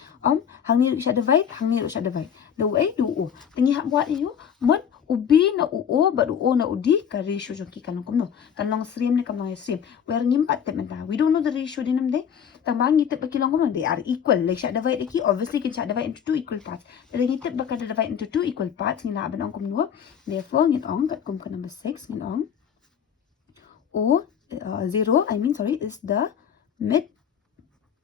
hang ni sha divide hang ni sha divide do a do o tingi ha what you mod u b na u o but u o na u d ka ratio jong ki kanong kumno kanong stream ni kanong stream where ngim pat te menta we don't know the ratio din am de tambang ngitip baki long kumno they are equal like sha divide ki obviously can sha divide into two equal parts then ngitip baka divide into two equal parts ni laban ong kumno therefore ngin ong kat kum ka number 6 ngin ong o 0 I mean sorry is the mid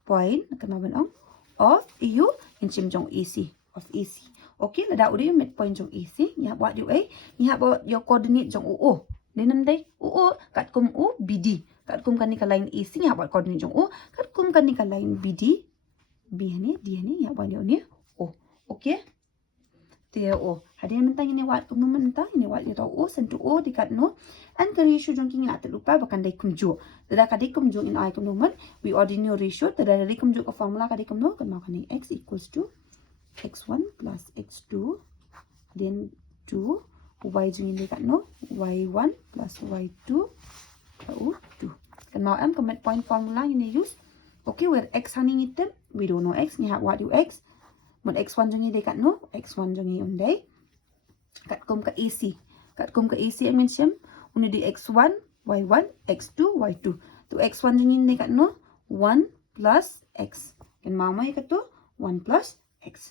point kanaban ong of EU in chim jong AC of AC. Okay, là đạo đi midpoint jong AC. Nhà bạn điều ấy, nhà bạn your coordinate jong OO. Đến năm đây, OO cắt cùng O BD. Cắt cùng kan ni ka line AC nhà bạn coordinate jong O, cắt cùng kan ni ka line BD. B này, D này, nhà bạn điều này O. Okay. Thì O. Hadi mình tanya ni wat kum mình ta, ni wat itu O sentu O dikat no. And the ratio jong king at lupa bakan dai kum jo. Tada ka dai kum jo in I kum no man. We ordinary ratio tada dai kum jo ka formula ka dai kum no kan mau kan x equals to x1 plus x2 then 2 y jung ini kat no y1 plus y2 2 kan mau em commit point formula ini use okay where x hani ngitem we don't know x ni ha what you x một x1 jung ini kat no x1 jung ini undai kat kum ka ac em mention uni di x1 y1 x2 y2 tu x1 jung ini kat no 1 plus x kan mau mai kat tu 1 plus x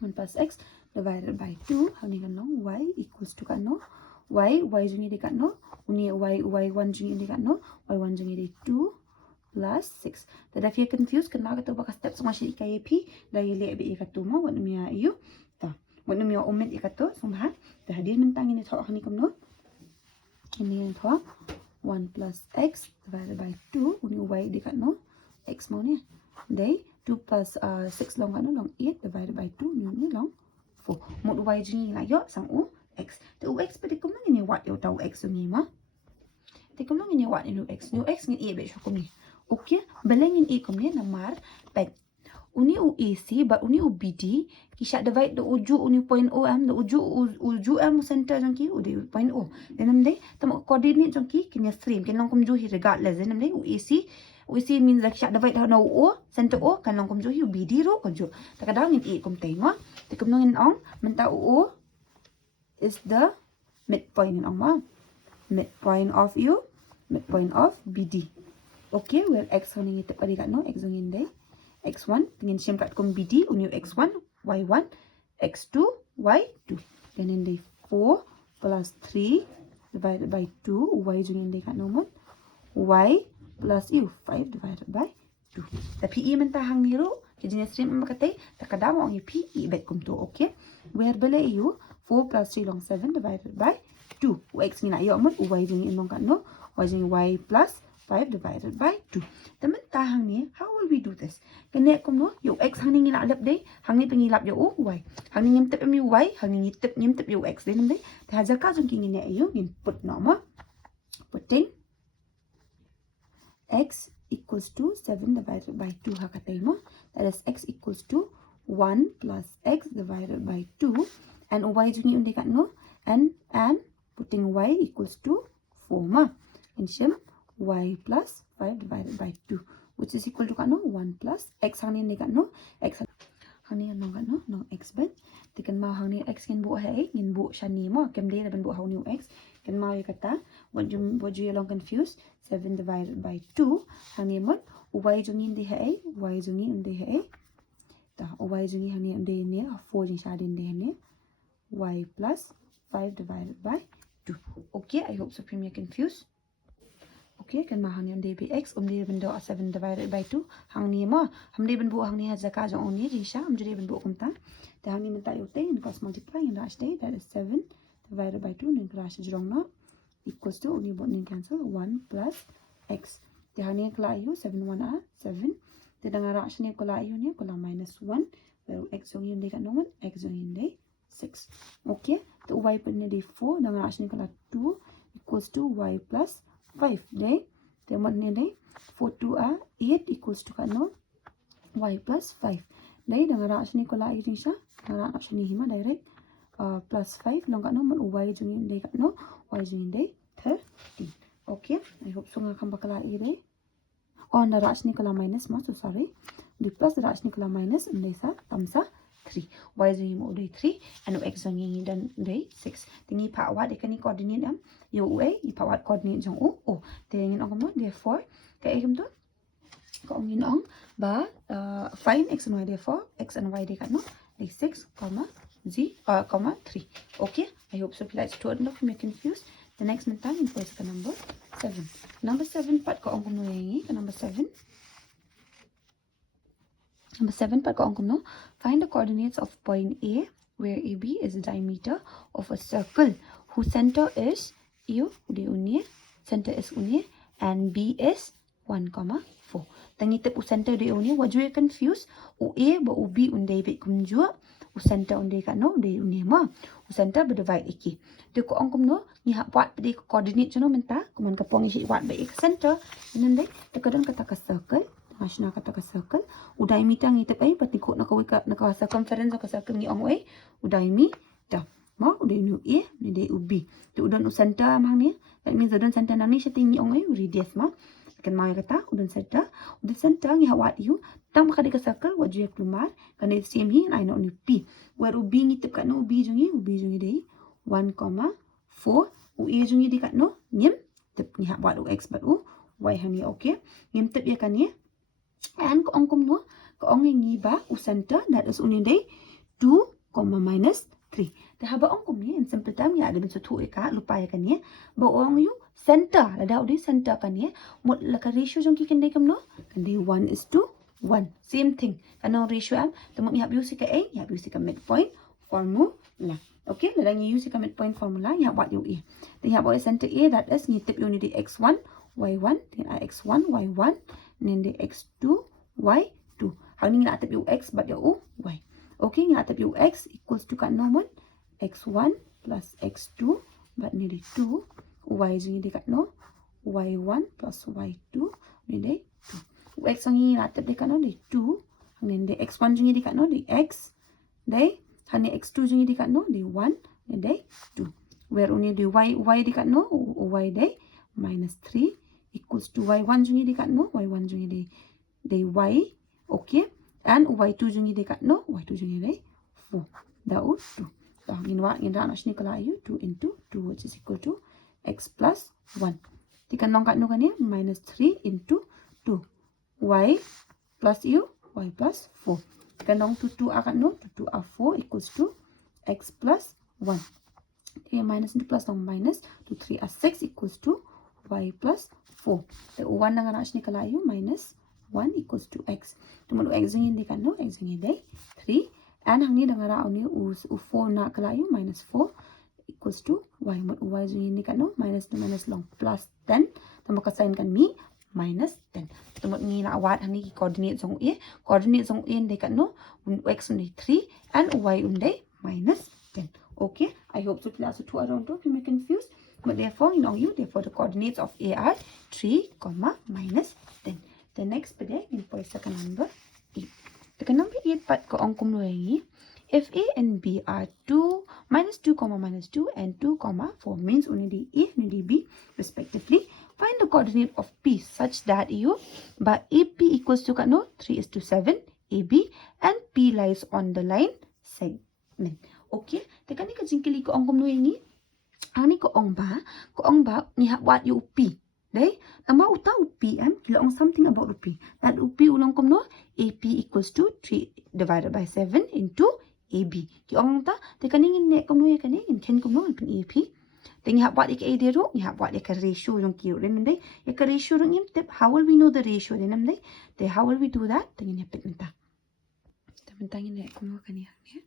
1 plus x divided by 2 how ni kan no y equals to kan no y jung ini kan no uni y1 jung ini kan no y1 jung ini 2 plus 6 tad if you confused kan ma ka baka steps ma shi ikay p dahil li bi ikato mo wano miya iyo ta wano miya omit ikato sumha ta hadin man tangin ito akani kam no ini ito 1 plus x divided by 2 uni y di kan no x mo niya day 2 plus 6 long ano long 8 divided by 2 ni long 4 một y jing là yo sang u x thì u x pwede kum nang ni what yo tau x ni ma thì kum nang ni what ni x ni x ni e be kum ni okay belengin e kum ni na mar pek uni u ac ba uni u bd kisha divide do uju uni point o am do uju am center jong ki u de point o denam de tam coordinate jong ki kinya stream kin long kum ju hi regardless denam de u ac UC means like siya divide no O center O kan long kum jo hi BD ro kon jo takadaw ngin e kum tengo te kum ngin ong menta O is the midpoint ngin ong ma midpoint of BD okay where x ngin ite pari ka no x ngin day x1 ngin sim kat kum BD uni x1 y1 x2 y2 then day 4 plus 3 divided by 2 y ngin day ka no mon y plus u 5 divided by 2 tapi i mentahang niru jadi stream makatay takadama ang p i bet kum to okay where bala u 4 plus 3 long 7 divided by 2 x ngina yo mon y jing inong kan no y jing y plus 5 divided by 2 temen tahang ni how will we do this kene kum no yo x hang ni ngila lap day hang ni pengilap yo y hang ni ngimtep mi y hang ni ngimtep yo x den day ta jaka jong king ni yo ngin put no ma putting x equals to 7 divided by 2 hakatay mo. That is x equals to 1 plus x divided by 2. And y jungi undi kat no. And putting y equals to 4 ma. And shim y plus 5 divided by 2. Which is equal to kat no 1 plus x hangni undi kat no. X hangni no kat no. No x bet. Tikan mau hangni x ngin bu hai. Ngin bu shani mo. Kem day laban bu hau new x. Kan mau ya kata. What you long confused. 7 divided by 2 hangni mod y jungi ndi hai y jungi ndi hai ta y jungi hani ndi ne 4 jing sha din de ne y plus 5 divided by 2 okay I hope so premier confused okay kan ma hangni ndi be x ndi ben do 7 divided by 2 hangni ma hamdi ben bu hangni ha zaka jo oni ji sha amjri ben bu kumta ta hangni menta yote in cross multiply in dash day that is 7 divided by 2 nin crash jrong na equals to only bot nin cancel 1 plus x Dia hanya kala ayu 7 1 a 7. Dia dengan reaction ni kala ayu ni kala minus 1. Baru x zong yin dekat nombor x zong yin de 6. Okay. Tu y pen ni de 4 dengan reaction ni kala 2 equals to y plus 5 de. Dia mat ni de 4 2 a 8 equals to kat no y plus 5. Đây dengan reaction ni kala ayu ni sya. Dengan reaction ni hima direct plus 5 long kat no mat y zong yin de kat no y zong yin de 13. Okay. I hope so ngakam bakal ayu de. Oh, na reaction ni kala minus so sorry. Di plus reaction ni kala minus ndai sa tamsa 3. Y zong yin mo de 3 and x zong yin dan de 6. Tingi pa wat ikani coordinate am. Yo u a i pa wat coordinate jong u. Oh, tingin ang mo therefore ka ikam tu. Ka ong yin ong ba find x and y therefore x and y de kat no de 6, 3. Okay. I hope so like student of me confused. The next mentang in place ka number 7. Number 7 part ko ong kuno yang ka number 7. Number 7 part ko ong kuno. Find the coordinates of point A where AB is the diameter of a circle whose center is U di unie, center is unie and B is 1,4. Tangitip u center di unie wajue confuse u A ba u B undai bit kumjua u center undai kat no di unie ma u center berdivide iki. De ko ong kumno ni hak buat di coordinate jono menta kuman kapong isi buat ba ik center nandai de kadang kata ka circle Ashna kata ka circle u diameter ngitip ai patiko na kawika na ka circumference ka circle ni ong ai u diameter ma u de nu A ni de u B tu udon u center mang ni that means udon center nang ni setting ni ong ai radius ma kan mau kata udon center ni hawat you tang maka di ka circle what you have to mark kan it same here I know ni P where u B ngitip kat no u B jungi de 1,4 u A jungi di kat no ngim tip ni hak buat u x but u y hani okay ngim tip ya kan ni and ko ong no ko ong ngi ba u center that is only day 2, minus 3. Dah haba ong ni in simple term ya ada bentuk tu ka lupa ya kan ni ba ong you center ada di center kan ni mut la ka ratio jong ki kan dei kam no kan dei 1:1 same thing kan ratio am temu ni hab use ka a ya use ka midpoint formula. Okay, la ngi use ka midpoint formula ya buat you a then ya buat center a that is ni tip unit x1 y1 then x1 y1 then the x2 y2 hang ni nak tip u x but u y. Okay, ni tip u x equals to kat normal x1 plus x2 but ni di 2 y ni di kat no y1 plus y2 ni di 2 x ni nak tip di kat no di 2 hang ni di x1 ni di kat no di x dai hang ni x2 ni di kat no di 1 ni di 2 where only di y di kat no y dai minus 3 equals to y1 jungi di kat no y1 jungi di y okay and y2 jungi di kat no y2 jungi di 4 da u 2 so in ra nak ni kala ayu 2 into 2 which is equal to x plus 1 tikan nong kat no kan ni minus 3 into 2 y plus u y plus 4 tikan nong 2 a kat no 2 a 4 equals to x plus 1 okay minus into plus nong minus 2 3 a 6 equals to y plus 4. The 1 dengan nak ni kala ayu minus 1 equals to x. Temu x ni di kan no x ni dai 3 and hang ni dengan ra ni u 4 nak kala ayu minus 4 equals to y. Mut y ni kan no minus long plus 10 temu ka sign kan mi minus 10. Temu ni nak wat hang ni coordinate zong a di kan no x ni 3 and y undai minus 10. Okay, I hope so class 2 around to you may confused. But therefore, therefore the coordinates of A are 3, minus 10. The next pada in second number 8. The number 8 part ko ang kumulay. If A and B are 2, minus 2, minus 2 and 2, 4 means only the A and the B respectively. Find the coordinate of P such that you by AP equals to 3:7 AB and P lies on the line segment. Okay, tekan ni kajingkili ko ang kumulay ni. Ani ko ong ba ni buat you P dai tama utau P kila ong something about P that P ulang kom no AP equals to 3 divided by 7 into AB ki ong ta te kaning ne kom no kaning ken kom no pin AP te ni buat ik a de ro ni buat ik ratio jong ki ren dai ik ratio rong im tip how will we know the ratio then dai te how will we do that te ni pit menta te menta ni kom no kania ne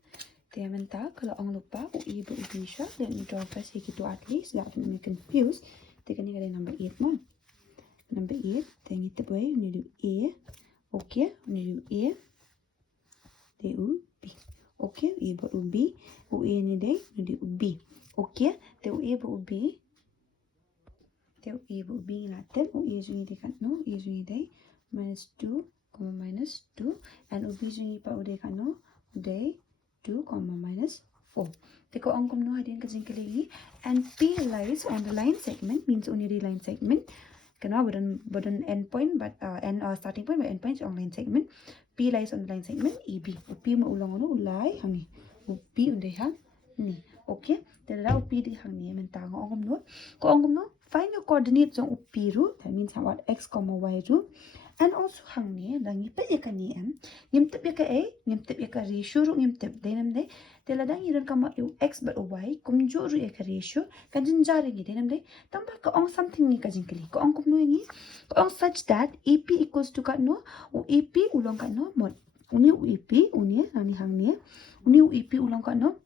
Dia minta kalau orang lupa UI berusia dan draw first gitu at least tak kena confused. Kita kena ada number 8 mah. number 8. Then kita boleh do A. Okay, do A. Then B. Okay, A buat B. A ni deh, do B. Okay, then A buat B. Then A buat B nak tem. A sunyi dekat no. A sunyi deh minus 2, minus 2. And B sunyi pa dekat no. Deh 2, minus 4. Teko angkum no hadian kajing lagi. And P lies on the line segment, means only the line segment. Kenapa bukan end point, but starting point, but end point on line segment. P lies on the line segment AB. P mau ulang ulai hang ni. P undai hang ni. Okay. Tera P di hang ni mentang angkum no. Ko angkum no find your coordinates on P ru. That means what x, y ru. And also hang ni dah ngipet ya kan ni ngimtep ya ka A, ngimtep ya ka ratio ru ngimtep denam deh. Tela dah ngiran kama u x but y kumjo ru ya ka ratio kan jinjari ni denam deh. Tambah ka ong something ni ka jingkali. Ko ong kum no ni. Ko ong such that AP equals to kat no u AP ulang kat no mod. Uni u AP uni ni hang ni. Uni u AP ulang kat no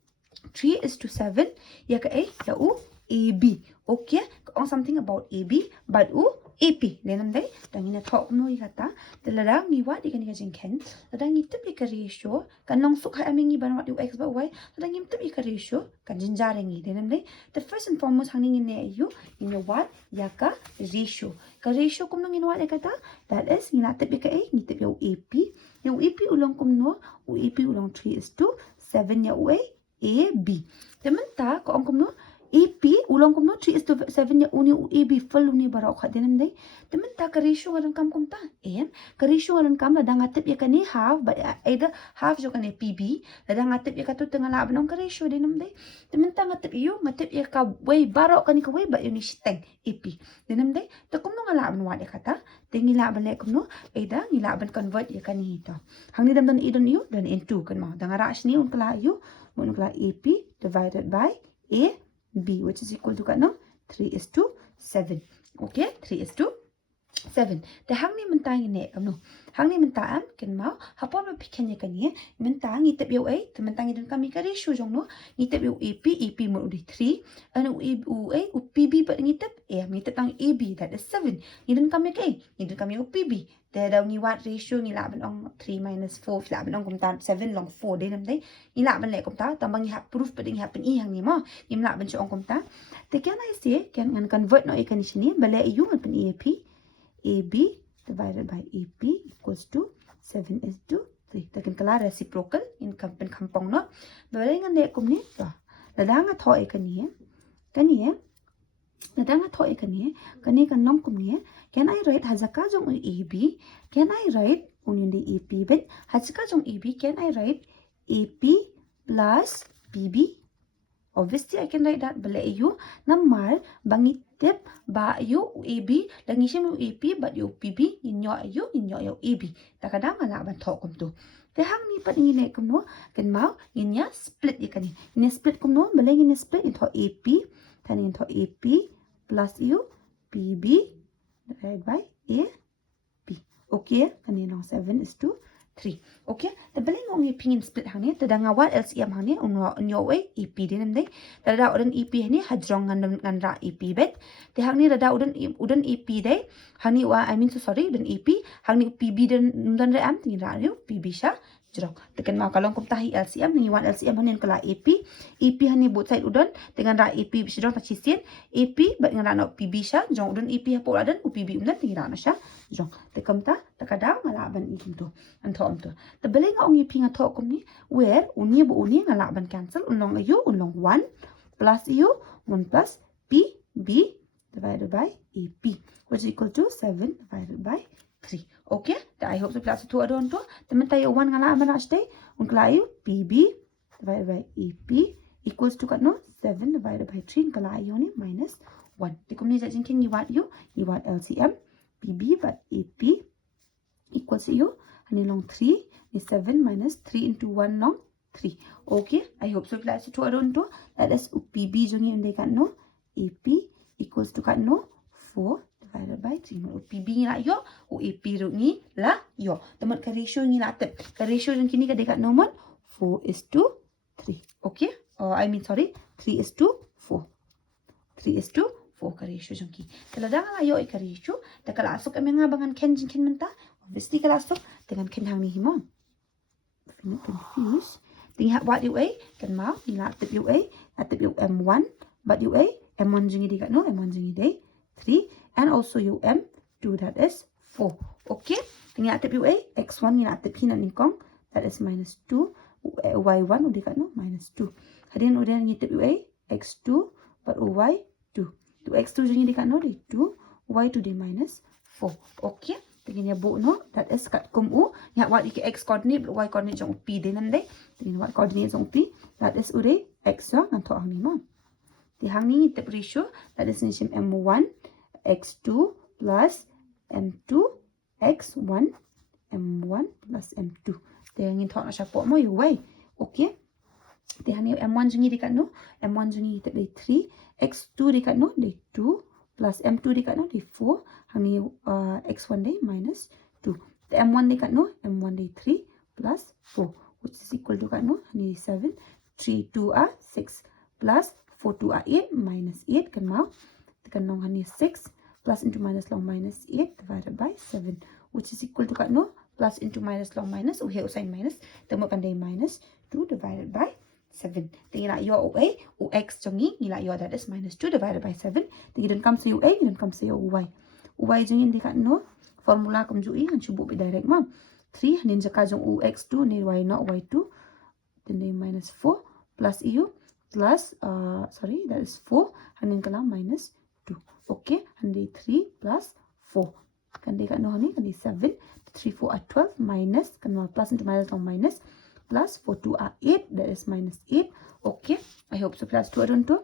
3:7 ya ka A ya u AB. Okay, ko ong something about AB but u AP. Denam deh. Tangi na thok no ikata. Teladang ni wat ikan jingken. Tadang ngitep ika ratio. Kan long suk hai amingi ban wat u x but y. Tadang ngitep ika ratio. Kan jinjarengi. Denam deh. The first and foremost hanging in there you in your what yaka ratio. Ka ratio kum no in wat ikata. That is nginatep ika A. Ngitep ya u AP. Ya u AP ulang kum no. U AP ulang 3:7 ya u A. AB. Tementa ko ang kum no. AP ulang kum no 3:7 ya uni AB full uni barok khat denam deh. Temen ta ka ratio ngaran kam kum ta ka ratio ngaran kam ladang atip ya kani half but either half jo kani PB ladang atip ya ka tu tengah la benong ka ratio denam deh. Temen ta ngatip ya ka way barok kani ka way but uni steng AP denam deh. Ta kum no ngala ben wat ya kata tengi la ben le kum no either ngila ben convert ya kani to hang ni dam dan idon you dan into kan ma dang rash ni un kala you mun kala AP divided by A B, which is equal to kat no 3:7. Okay, 3:7. The hang ni mentang ini no. Hang ni mentang kan mau hapon ba pikirnya kan ni mentang ngitep yo A, mentang idon kami ka ratio jong no. Ngitep yo AP mo di 3, and u PB but ngitep ngitep tang AB that is 7. Idon kami ka A, idon kami u PB. Daw ngi wat ratio ngi la ben ong 3 minus 4 la ben ong kum ta 7 long 4 de nam dei ngi la ben le kum ta tambang ngi hap proof peding happen I hang ni mo ngi la ben cho ong kum ta te can I say can convert no equation ni bale u pen AP AB divided by AP equals to 7:3 ta kan kala reciprocal in pen kampong no bale ngan le kum ni to ladang tho e kan ni ladang tho e kan ni kan nom kum ni can I write hazaka jong AB? Can I write union the AP bit? Hazaka jong AB, can I write AP plus PB? Obviously I can write that bala you namar bangitip ba you AB langisem AP but you PB inyo you AB. Takadang ala ban thok kum tu. Te hang ni pat ngine kum no kan mau inya split ikani. Ini split kum no bala ini split into AP tan into AP plus you PB divided by A B. Okay, kanina 7:3. Okay, the beling on pingin split hang ni tadang awat LCM hang ni unyo way EP din namde. Tada udan EP ni hajrong ngan ra EP bet. Te hang ni tada udan EP dai. Hang ni udan EP hang ni PB dan ra am tin ra PB sha jrong. Tekan mau kalau kum tahi LCM ni wan LCM hanin kala AP hani both side udan dengan ra AP jrong ta chisien AP bat dengan ra no PB sha jong udan AP hapo adan UPB udan tin ra na sha jong. Tekam ta takada ngala ban ikum tu anthom tu. The beling ong EP nga thok kum ni where uni ngala ban cancel unlong 1 plus 1 plus PB divided by AP which is equal to 7 divided by 3. Okay, I hope the class to adon to. Temen tayo 1 ngala man ashte. Ungklayo PB divided by AP equals to kat no 7 divided by 3 ngalayo ni minus 1. Tikum ni jajin king you want LCM PB but AP equals to hani long 3 ni 7 minus 3 into 1 long 3. Okay, I hope so class to adon to. That is PB jongi unde kat no AP equals to kat no 4 divided by 3. PB ni la yo, AP ru ni la yo. Temat ka ratio ni la tep. Ka ratio yang kini ka dekat nomor 4:3. Okay? 3:4. 3:4. 4 ka ratio jong ki. Kalau dah ayo ka ratio, ta kala asuk ameng abangan ken jing ken menta. Obviously kala asuk dengan ken hang ni himon. If you're not confused, then what you a kan mau ni la tip you a atip you m1 but you a m1 jing di kat no m1 jing di 3 and also you m2 that is 4. Okay, then atip you a x1 ni la atip hin ni kong that is minus 2 y1 udi kat no minus 2. Hadin udah ngitip you a x2 but y2 to x2 jing di kat no di 2 y2 di minus 4. Okay, tingin ya bu no that is kat kum u ya what iki x coordinate y coordinate jong p din nan dai tingin what coordinate jong p that is udah x so ngan to ang ni mo di hang ni tip ratio that is sim m1 x2 plus m2 x1 m1 plus m2 di hang to na siya po mo yu way. Okay, di hang ni m1 jong di kat no m1 jong tip di 3 x2 di kat no di 2 plus m2 di kat no di 4 hang ni x1 di minus 2 the m1 di kat no m1 di 3 plus 4 which is equal to kat no hang ni 7 3 2 are 6 plus 4 2 are 8 minus 8 kan mau tekan nong hang ni 6 plus into minus long minus 8 divided by 7 which is equal to kat no plus into minus long minus sign minus temu pandai minus 2 divided by 7. Tingin na yo a x jongi nila yo that is minus 2 divided by 7. Tingin come sa yo a, then come sa yo y. Y jongi di kat no formula kum ju i han chubu bi direct mam. 3 hanin jaka jong x2 ni y not y2 then they minus 4 plus eu plus that is 4 hanin kala minus 2. Okay, and 3 plus 4. Kan di kat no hani kan di 7 3 4 are 12 minus kan plus into minus long minus plus 4 2 are 8 that is minus 8. Okay, I hope so. Plus 2 to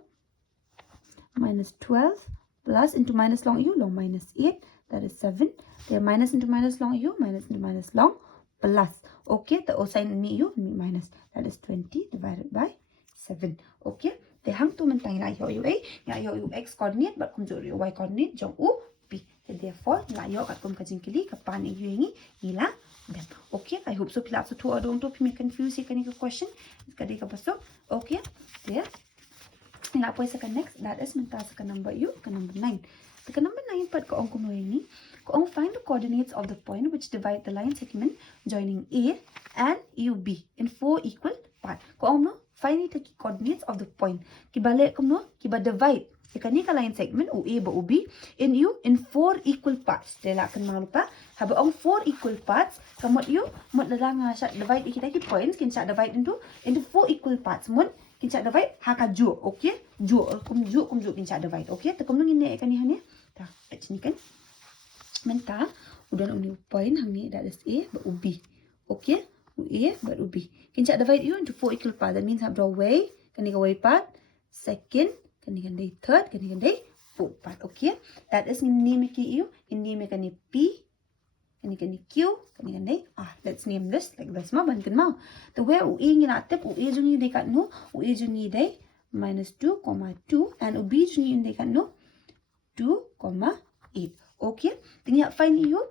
minus 12 plus into minus long u long minus 8 that is 7. There minus into minus long u minus into minus long plus. Okay, the o sign me u me minus that is 20 divided by 7. Okay, the hang to mentang la yo u a ya yo u x coordinate but kum jo y coordinate jong u p. So therefore la yo kat kum kajing kili kapan yu ngi ila them. Okay, I hope so. Pila so to don't to me confuse you any question. Kadi ka pasok. Okay, there. Ila po sa next that is menta sa number u ka number 9. Sa number 9 pat ko ang kuno ini. Ko ang find the coordinates of the point which divide the line segment joining A and UB in 4 equal part. Ko ang no find the coordinates of the point. Kibalik ko no kiba divide Ikani ka line segment OA ba OB in U in 4 equal parts. Dela kan mga lupa. Haba ang 4 equal parts kamot you mod dala nga siya divide kita ki points kinsa divide into 4 equal parts. Mod kinsa divide haka ju. Okay? Ju kinsa divide. Okay? Ta kumno ngini ikani hani. Ta sini kan. Menta udah ni point hang ni that is A ba OB. Okay? A ba OB. Kinsa divide you into 4 equal parts. That means have draw way kani ka way part second kani third kani fourth part. Okay, that is name ki u name kani p kani q kani r. Let's name this like this ma ban kan ma the way u e ngina tip u e juni de kat no u e juni de minus 2, 2 and u b juni de kat no 2, 8. Okay, tinggal find you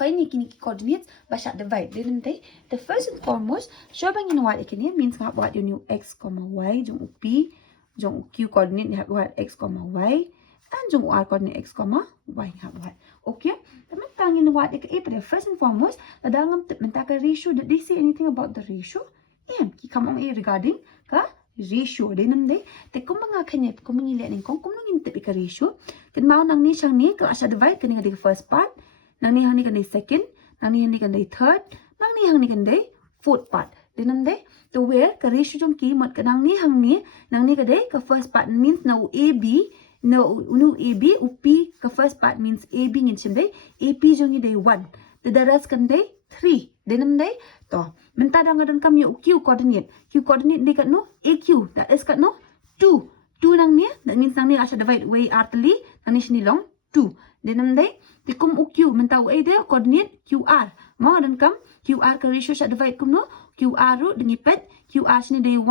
find kini coordinates basha divide didn't they the first and foremost show bang in what ikini means nga what you new x, y jong p jong q coordinate have what x, y and jong r coordinate x, y have what. Okay, taman tangin what ikai but first and foremost ladangam menta ka ratio. Did they say anything about the ratio? Ki kamong regarding ka ratio didn't they te kung mga kanya kung mangili ning kung nangin tipi ka ratio kin mao nang ni siyang ni ka siya divide kani nga first part nang ni hang ni kanday second, nang ni hang ni kanday third, nang ni hang ni kanday fourth part. Then they the where ka ratio jong ki mat ka nang ni kanday ka first part means na AB no AB up ka first part means AB ngin chimday AP jong ni day 1. The rest kanday 3. Then they to menta dang adon kam yu Q coordinate. Q coordinate day kat no AQ that is kat no 2. 2 nang ni that means nang ni asya divide way artly nang ni sinilong 2. Then they tikum UQ mentau A dia coordinate QR. Mau dan kam QR ka ratio siya divide kum no QR ru dengipet QR sini day 1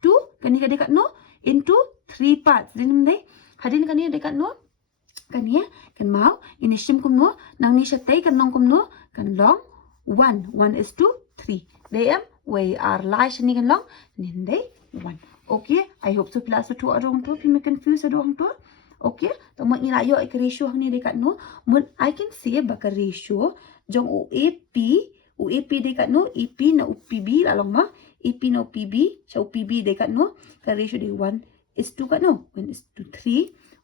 2 kani ka dekat no into 3 parts. Then they hadin kani dekat no kani kan mau ini sim kum no nang ni siya tay kan nong kum no kan long 1 is to 3. They am way are lai sini kan long then they 1. Okay, I hope so kelas tu orang tu pi confuse orang tu. Okay, tama ni lah yo ke ratio ni dekat no. Mun I can say baka ratio jong UAP dekat no AP na UPB la long ma. AP na UPB, sa UPB dekat no. Ka ratio de 1:2 kat no. 1:3.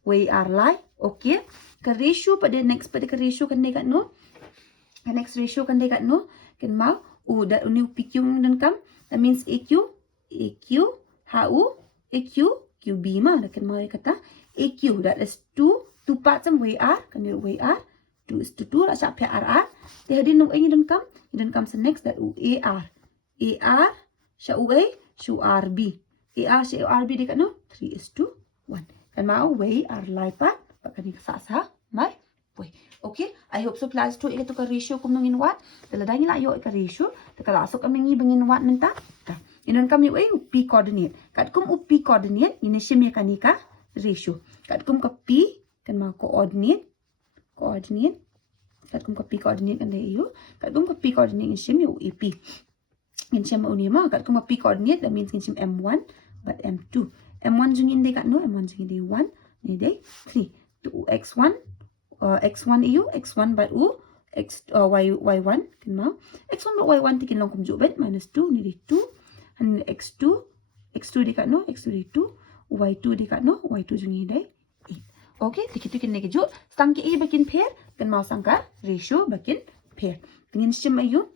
We are like okay. Ka ratio pada next pada ka ratio kan dekat no. Ka next ratio kan dekat no. Kan mau that ni PQ dan kam. That means AQ HU AQ QB ma. Kan mau kata AQ, that is 2 parts of WR, kan dia WR, 2:2 lah siap RR. Dia hadin nung ini dan kam sa next that AR. AR siya UA, siya RB. AR siya RB dekat no 3:1. Kan mau WR lipat, baka ni sa mai. Okay, I hope so class 2 ito ka ratio kum nungin wat. Daladangin la yo ka ratio, takalasok kami ngi bangin wat menta. Inon kami P coordinate. Kat kum P coordinate, ini siya mekanika ratio. Kat kum ka P kan mau coordinate. Kat kum ka P coordinate kan dayo. Kat kum ka P coordinate in sim yo AP. In sim mo ni ma kat kum ka P coordinate that means in sim M1 but M2. M1 jungin de kat no M1 jungin de 1 ni de 3 to X1 X1 EU X1 but U Y1 kan mau X1 but Y1 tikin long kum jubet minus 2 ni de 2 and X2 dekat no X2 de 2 Y2 dekat no Y2 jungi dai 8. Okay, tikitu kin nege jo stang ki e bakin pair kan mau sangka ratio bakin pair. Ngin sim ayu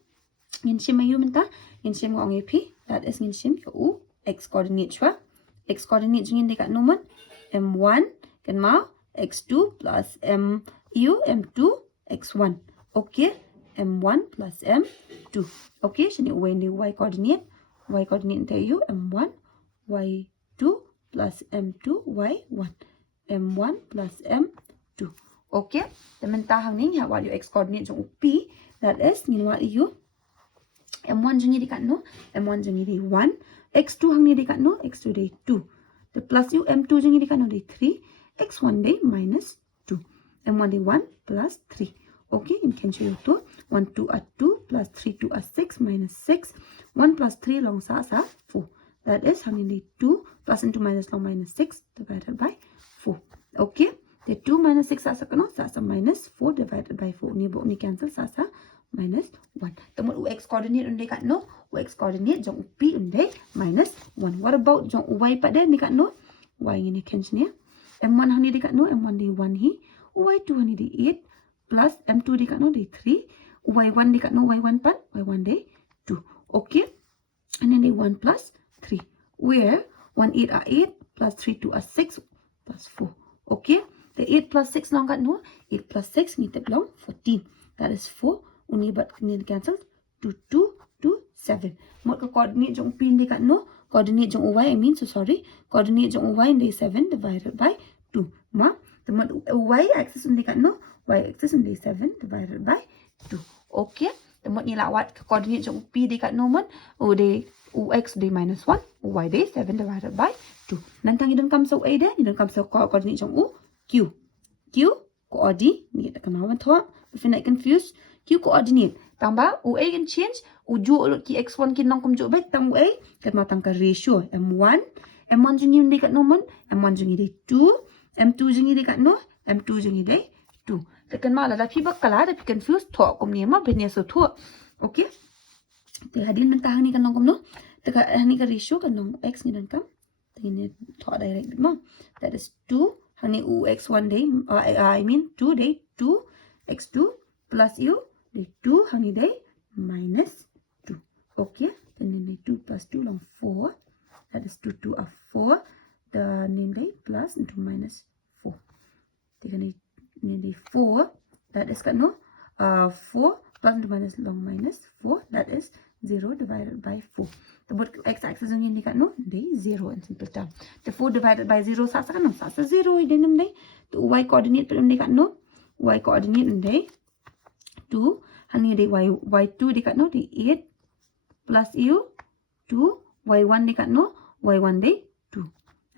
menta ngin sim ngong AP that is ngin sim u x coordinate chwa. X coordinate jungin dekat no man M1 kan mau X2 plus M2 X1. Okay, M1 plus M2. Okay, sini Y coordinate tayo M1 Y2 plus M2 Y1. M1 plus M2. Okay, teman tahang ni ya what you x coordinate jong P that is ngin what you M1 jungi dekat no M1 jungi di 1 X2 hang ni dekat no X2 di 2 the plus you M2 jungi dekat no di 3 X1 di minus 2 M1 di 1 plus 3. Okay, in can show you 2 1 2 are 2 plus 3 2 are 6 minus 6 1 plus 3 long sa 4. That is hang ni 2 plus into minus long minus 6 divided by 4. Okay, the 2 minus 6 sa kano sa minus 4 divided by 4 ni bo ni cancel sa minus 1. Tamo x coordinate unde kat no x coordinate jong p unde minus 1. What about jong y pada ni kat no y ni cancel ni M1 hani dekat no M1 di 1 hi y2 hani di 8 plus M2 dekat no di 3 y1 dekat no y1 pan y1 di 2. Okay, and then di 1 plus 3 where 1 8 are 8 plus 3 2 are 6 plus 4. Okay, the 8 plus 6 long kat no 8 plus 6 ni long 14. That is 4 uni but ni cancel 2 2 2 7. Mod ka coordinate jong pin dekat no coordinate jong y I mean so sorry coordinate jong y di 7 divided by 2 ma the mod y axis dekat no y axis di 7 divided by 2. Okay, the mod ni lawat ka coordinate jong p dekat no mod o de ux di minus 1 y di 7 divided by 2. Nantang idon kam so a de idon kam so coordinate jong u q coordinate ni tak kemawan thwa if you not confused q coordinate tambah UA can change uju ulut ki x1 kin nong kum jo bet tang UA kat ma tang ka ratio M1 jungi dekat no mon M1 jungi de 2 M2 jungi dekat no M2 jungi de 2 tekan ma la pi bak kala da pi confused tho kum ni ma benya so tho. Okay, te hadin mentah ni kan nong kum no teka hani ka ratio kan nong x ni dan kam tengin tho direct ma that is 2 hani ux1 day I mean 2 day 2 x2 plus u day 2 hani day minus 2. Okay, then day 2 plus 2 long 4 that is 2 2 are 4 the name day plus into minus 4 take ni day 4 that is kan no 4 plus into minus long minus 4 that is 0 divided by 4. The both x-axis ang hindi ka no day 0 in simple term. The 4 divided by 0 sa kan no sa 0 din nam day. The y coordinate pa hindi ka no y coordinate day 2 hani day y2 dekat no day 8 plus u 2 y1 dekat no y1 day 2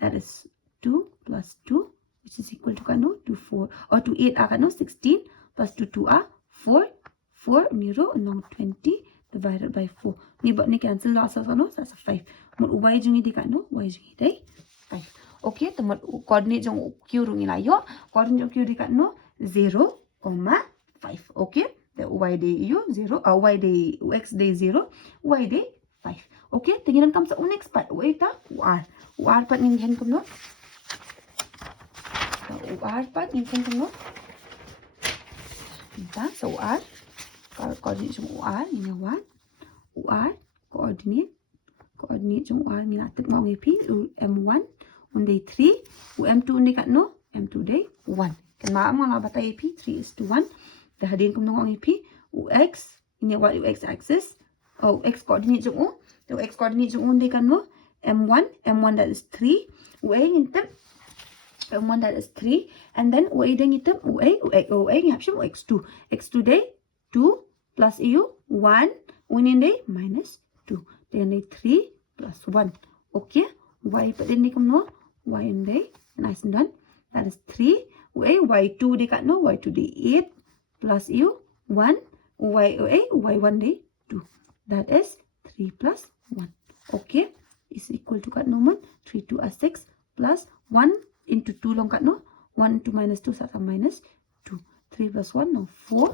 that is 2 plus 2 which is equal to kan no to 4 or to 8 kan no 16 plus 2 2 are 4 4 0 along 20 divided by 4. Ni cancel lo asal kano sa 5. Mut y jungi di kano y jungi day 5. Okay, temut coordinate jong q rungi la yo. Coordinate jong q di kano 0, 5. Okay, the y day you 0, y day x day 0, y day 5. Okay, tingnan kam sa next part. Wait ta UR part ning hen kum no. UR part ning hen kum no. Kita so UR coordinate jong UR ni what? UR coordinate jong UR ni natik mau ngipi M1 unday 3 M2 unday kat no M2 day 1 kan maam nga batay ip 3:1 dahadin kum no ngipi UX ini what UX axis x coordinate jong u the x coordinate jong unday kan no M1 that is 3 UA ngitem M1 that is 3 and then UA day ngitem UA ngapshim x2 day 2 plus EU 1 unin day minus 2 then day 3 plus 1 okay y pa din di kum no y in day nice and done that is 3 y2 di kat no y2 day 8 plus EU 1 y1 day 2 that is 3 plus 1 okay is equal to kat no man 3 2 6 plus 1 into 2 long kat no 1 into minus 2 sa minus 2 3 plus 1 no 4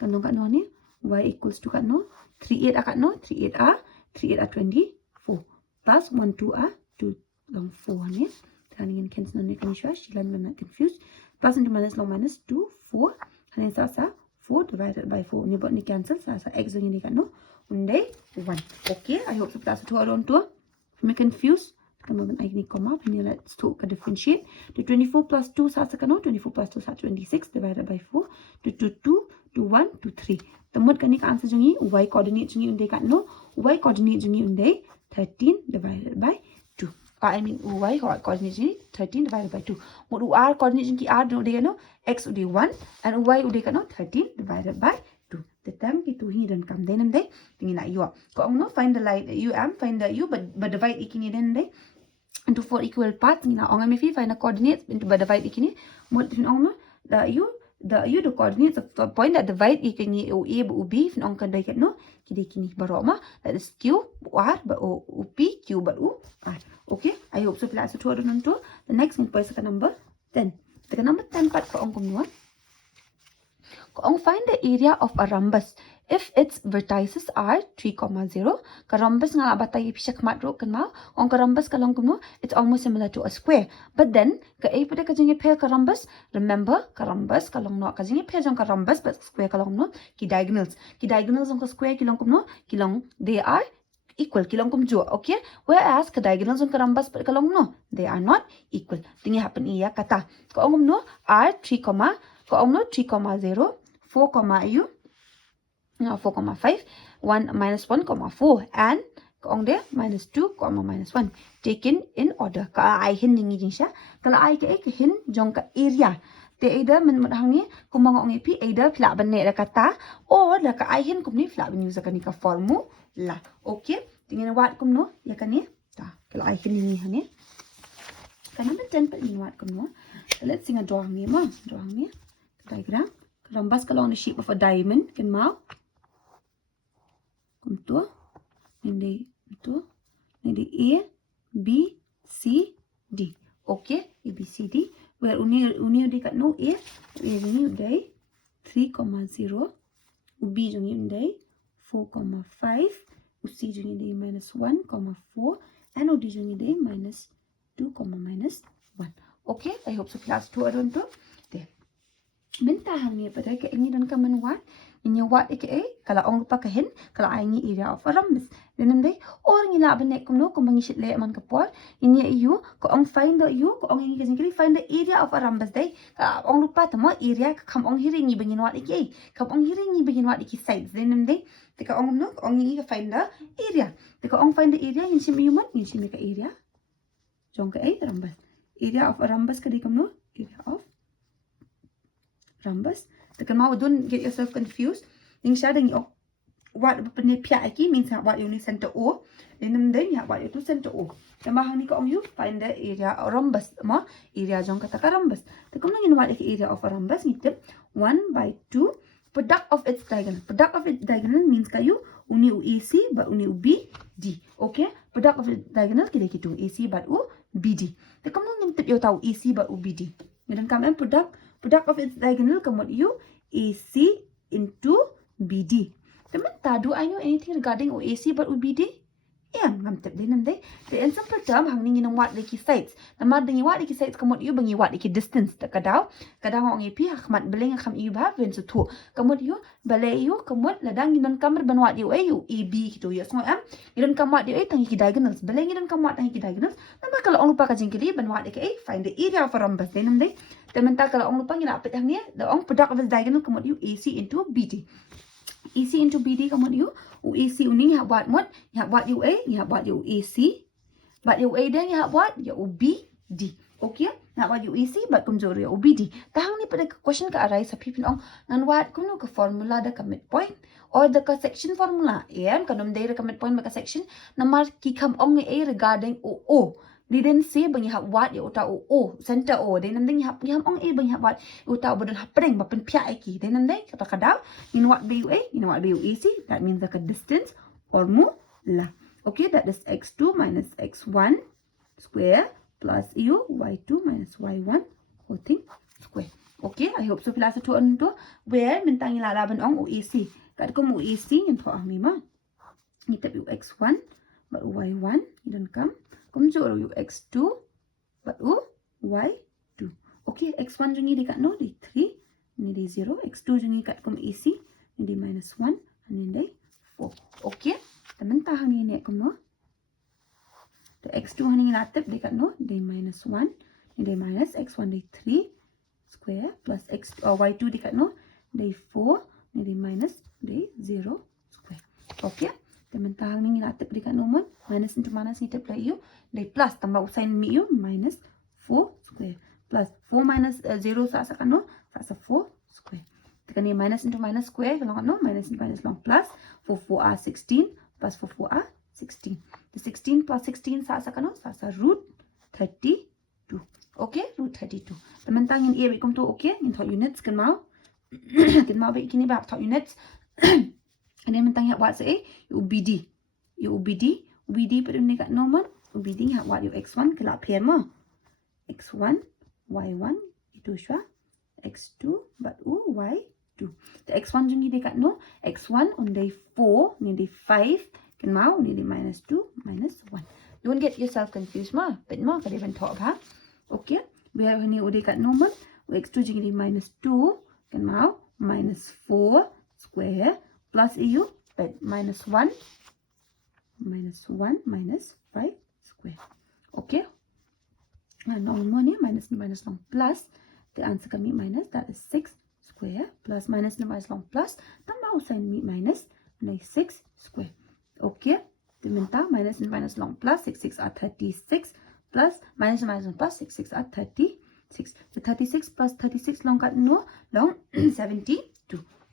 kan kat no ni y equals to kat no 3 8 kat no 3 8 are 24 plus 1 2 are 2 long 4 ni kan ingin cancel ni kan shwa shilan mana confused plus into minus long minus 2 4 hanin sa 4 divided by 4 ni buat ni cancel sa x ni kat no unday 1 okay I hope kita satu orang tu me confused kemudian ini comma ini let's talk differentiate the 24 plus 2 sa kan no 24 plus 2 sa 26 divided by 4 to 2 to 1 to 3 temut kan ni answer jungi y coordinate jungi unday kat no y coordinate jungi unday 13 divided by 2 I mean y coordinate jungi 13 divided by 2 mut r coordinate jungi r unday no x unday 1 and y unday kat no 13 divided by 2 the time itu hi dan kam den day tingin na yo ko no find the line find the u but divide ikini den day into 4 equal parts ni na ong mi find the coordinates into divide ikini mut fin ong no the coordinates of the point that divide ikini o a bu b fin ong kan dai ket no kidi kini baro ma that is q r ba o p q ba u r okay I hope so class to to the next one is number 10 the number 10 part ko ong kumno ko ong find the area of a rhombus if its vertices are 3,0 ka rhombus nga batay pisak matro kan ma ong ka rhombus ka long kumo it's almost similar to a square but then ka a pade ka jingi pair ka rhombus remember ka rhombus ka long no ka jingi pair jong ka rhombus but square ka long no ki diagonals ong ka square ki long kumo ki long they are equal ki long kum jo okay whereas ka diagonals ong ka rhombus but ka long no they are not equal tingi happen iya kata ka ong no r 3, ka ong no 3,0 4, u 4,5 1 minus 1,4 and kaong there minus 2, minus 1 taken in order ka ai hin ningi jing sha kala ai ke hin jong ka area te either men hang ni kumang ong ip either fla ban ne kata or la ka ai hin kum ni fla ban use ka ni ka formula okay tingin wat kum no ya kan ni ta kala ai hin ningi hane kan number 10 pa ni wat kum no let's sing a drawing ni diagram rhombus ka long the shape of a diamond kan mau Kuntu, ini A, B, C, D. Okay, A, B, C, D. Where uni di kat no A ni uday 3,0. B jungi uday 4,5. C jungi uday minus 1,4. And D jungi uday minus 2, minus 1. Okay, I hope so class 2 adon to. There. Minta hang ni pada ke ini dan kaman wat. Ini wat ike kala ong lupa kahin kala aingi area of a rhombus denam dai or ngi la banek kum no kum bangi shit le man kapor ini eu ko ong find the eu ko ong ngi kali find the area of a rhombus dai ka ong lupa tamo area ka kam ong hiri ngi bangin wat ike kam ong hiri ngi bangin wat ike sides denam dai te ka ong no ong ngi ka find the area te ka ong find the area ngi sim you man ngi sim ka area jong ka rhombus area of a rhombus ka di kam no area of rhombus don't get yourself confused. Yung siya ding what panipya iki means what you need center O. Then what you to center O. Tamahang ni ko you find the area of rhombus mo area jong kata ka rhombus. Te kung nang what area of a rhombus nitip 1/2 product of its diagonal. Product of its diagonal means kayo uni u AC but uni u BD. Okay, product of its diagonal kita hitung AC but u BD. Thì kamu ni tip yo tahu AC but u BD. Dan kamu product of its diagonal kamu u AC into BD. Teman, do I know anything regarding AC but u BD? Yang ngam tip din namday. The in simple term hang ni ng what leki sides. Namad dengan what leki sides kamu u bangi what leki distance tak kadau. Kadang orang AP hakmat beling kham u ba ven su tu. Kamu u balai u kamu ladang ginon kamar ban what u u AB gitu ya. Semua ginon kam what u tangi ki diagonals. Balai ginon kam what tangi ki diagonals. Nama kalau orang lupa kajing kili ban what leki find the area of a rhombus din namday. Teman kalau orang lupa ngina apit hang ni the orang product of its diagonal kamu u AC into BD. AC into BD kamu u AC uni you have what you have what UA you have what you AC but UA then you have what you BD. Okay, nak what you AC but kumjor you BD. Tahang ni pada question ka arise sa pipin ong nan what kuno ka formula da ka midpoint or the ka section formula em kanom day ka midpoint ka section namar ki kam ong a regarding o didn't say bang you have what you ta o center o then nanding you have ong a bang you have what you ta bodon hapring ba pen pia iki then nanding kata kadaw in what be UA in what be AC that means the distance formula. Okay, that is x2 minus x1 square plus u y2 minus y1 whole thing square. Okay, I hope so pila sa tuon to where mintang ilalaban ong UAC kad ko UAC yung to ang lima ngitap u x1 but y1 idon kam kumjor u x2 but u y2. Okay, x1 jungi di kat no di 3 ni di 0 x2 jungi kat kum AC ni di minus 1 ni di 4. Okay, teman tahan ni nek kum no the x2 ni natip di kat no di minus 1 ni di minus x1 di 3 square plus x y2 di kat no di 4 ni di minus di 0 square. Okay, teman tahan ni natip di kat no mon minus into minus ni tip la u di plus tambah usain mi u minus 4 square plus 4 minus 0 sa kat no sa 4 square. Tekan ni minus into minus square kalau kat no minus into minus long plus 4 4 are 16 plus 4 4 are 16. The 16 plus 16 sa kat no sa root 32. Okay, root 32. Teman tangin ia bikum tu okay in thought units kan mau kan mau baik kini bab thought units. And then mentang what say UBD pada ni kat no man UBD hat what u x1 kelak pair mo x1 y1 itu sya x2 but u y2 the x1 jungi dekat no x1 on day 4 ni day 5 kan mau ni day minus 2 minus 1. Don't get yourself confused ma but ma kada even talk ha. Okay, we have ni u dekat no man x2 jungi day minus 2 kan mau minus 4 square plus eu but minus 1 minus 5 square. Okay, long one here minus long plus the answer can be minus that is 6 square plus minus long plus tambah usain mi minus 6 square. Okay, diminta minus long plus 6 are 36 plus minus long plus 6 are 36. The 36 plus 36 long kat no long 72.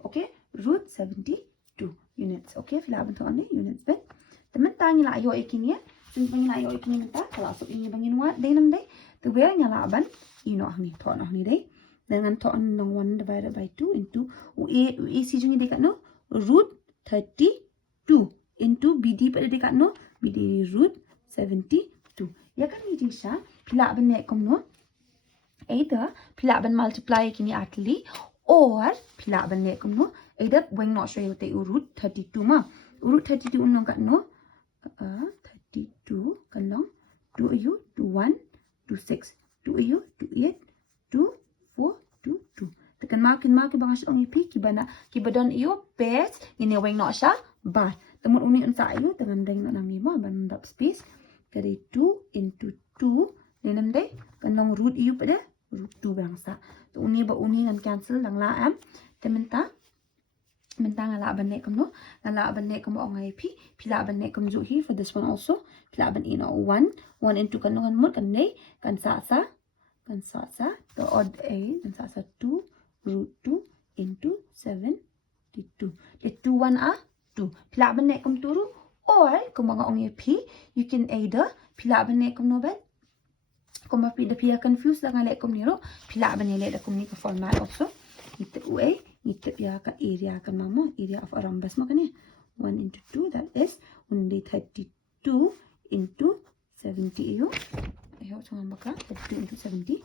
Okay, root 72 units. Okay, fila bentuk ni units ben. Teman tanya lah ayo ikini ya. Since bangin ayo ikini minta kalau so ini bangin what day nam day. The way nyala ban ino ni to no ni day. Dengan to nang 1 divided by 2 into AC jungi dekat no root 32 into BD pada dekat no BD root 72. Ya kan ni Disha pila ban nek kom no. Either pila ban multiply kini atli or pila ban nek kom no. Either when not sure you take root 32 ma. Root 32 unong kat no 32 kan long 2 ayu 21 26 2 ayu 28 24 22 tekan makin bang asyong ipi kibana kibadon iyo best ini weng not sha ba temun uni unsa ayu dengan deng nak nami ma ban dap space kali 2 into 2 nenam dei kan long root iyo pada root 2 bangsa tu uni ba uni ngan cancel lang la am tementa mentang ala banek kam no ala banek kam ong IP pila banek kam ju hi for this one also pila ban in 1 into kan no mut kan nei kan sa the odd a kan sa 2 root 2 into 72 the 2 1 are 2 pila banek kam turu or kung mga ong IP you can either pila banek kam no ben kung mapida pia confused lang ala kam niro pila banele da kum ni ka format also ito uay ngitip ya ka area kan mama area of a rhombus mo kani 1 into 2, that is only 32 into 70 you. I hope someone baka 32 into 72.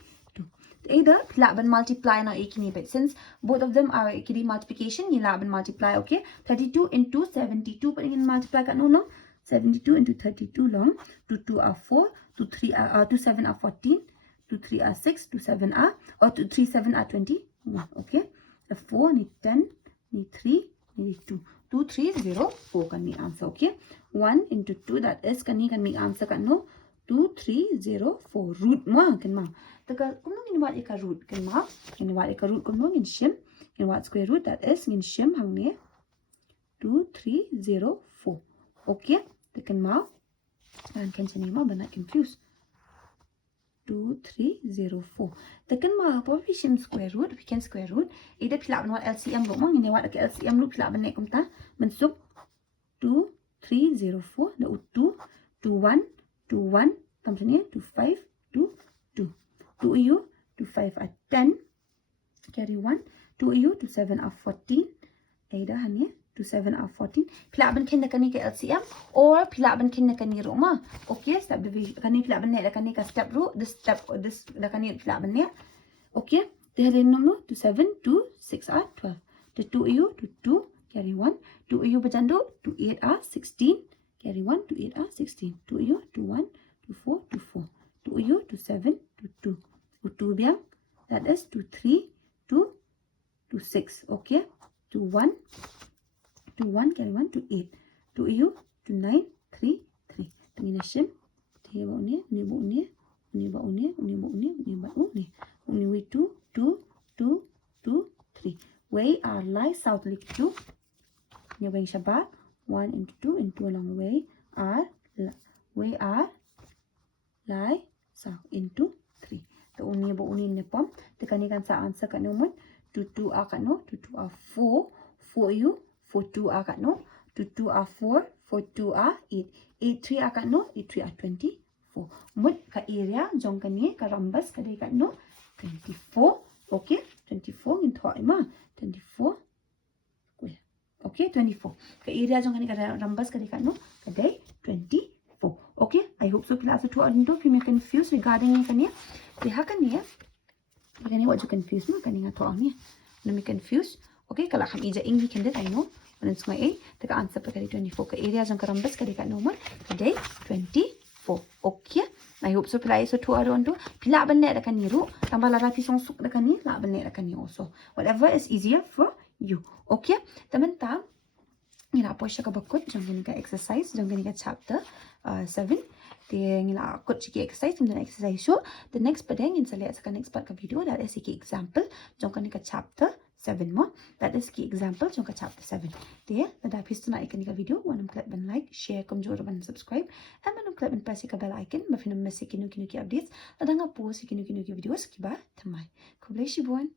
Either laban multiply na ikini, but since both of them are ikini multiplication, you laban multiply, okay? 32 into 72, but in multiply kat no long. 72 into 32 long. 2 are 4, 2 7 are 14, 2 3 are 6, 2 7 are, or 2 3 7 are 21, okay? The 4 need 10, need 3, need 2. 2 3 0 4 can be answer, okay? 1 into 2, that is can be answer kan no. 2 3 0 4 root ma kan ma. Taka kumno gin wat ika root kan ma. Gin wat ika root kumno gin shim. Gin wat square root, that is gin shim hang ne 2 3 0 4. Okay? Takan ma. Dan kan chani ma bana confused. 2 3 0 4. Takan ma apa we shim square root, we can square root. Ida pilak wat LCM lo ma gin wat ke LCM lo pilak ban ne kum ta. Mensuk 2 3 0 4 da 2 2 1 2 1 tamsa ni 2 5 2 2 2 EU 2 5 are 10 carry 1 2 EU 2 7 are 14 ada hanya 2 7 are 14 pilaban kin kani ke LCM or pilaban kin kani roma okay step division kani pilaban ne kani ka step root this da kani pilaban ne okay they had no 2 7 2 6 are 12 the 2 EU to 2 carry 1 2 EU berjando 2 8 are 16 carry 1 2 8 are 16 2 EU to 1 to 4 to 4 2 EU to 7 to 2 2 biang that is to 3 to 6 okay to 1 carry 1 to 8 2 EU to 9 3 3 tengina shim te ba uni ni ba uni ni ba uni ni ba uni ni ba uni uni we 2 2 2 2 3 way are lie southerly to ni wing shabat 1 into 2 into along way are lie south into 3 the uni ba uni ne pom te kani kan sa answer kan no 2 2 a kan no 2 2 are 4 4 you 4 2 a kan no 2 2 are 4 4 2 are 8 8 3 a kan no 8 3 are 24 mut ka area jong kan ni ka rambas ka dai kan no 24 okay 24 in thoi ma 24 square okay 24 ka area jong kan ni ka rambas ka dai kan no ka dai 24 okay I hope so class 2 arinto if you are confused regarding ni kan ni ha kan ni Kani what you confused me kani nga to ani na me confused okay kala kham ija english kan I know when it's my a the answer pa kali 24 ka area jang karambas kali ka no today 24 okay I hope so play so to around to pila ban ne da kani ru tambala rapi song suk da kani la ban ne da kani also whatever is easier for you okay taman ta ngira po siya ka bakot jang gani ka exercise jang gani ka chapter 7 ngila kot chiki exercise in the exercise show the next padeng in sale sa next part ka video that is ki example jong ka chapter 7 mo that is ki example jong ka chapter 7 there da pistona icon ka video wanam click ban like share kom jor ban subscribe and manam click ban press ka bell icon ma finam message kinu ki updates adanga post kinu ki videos ki ba thamai ko bless you everyone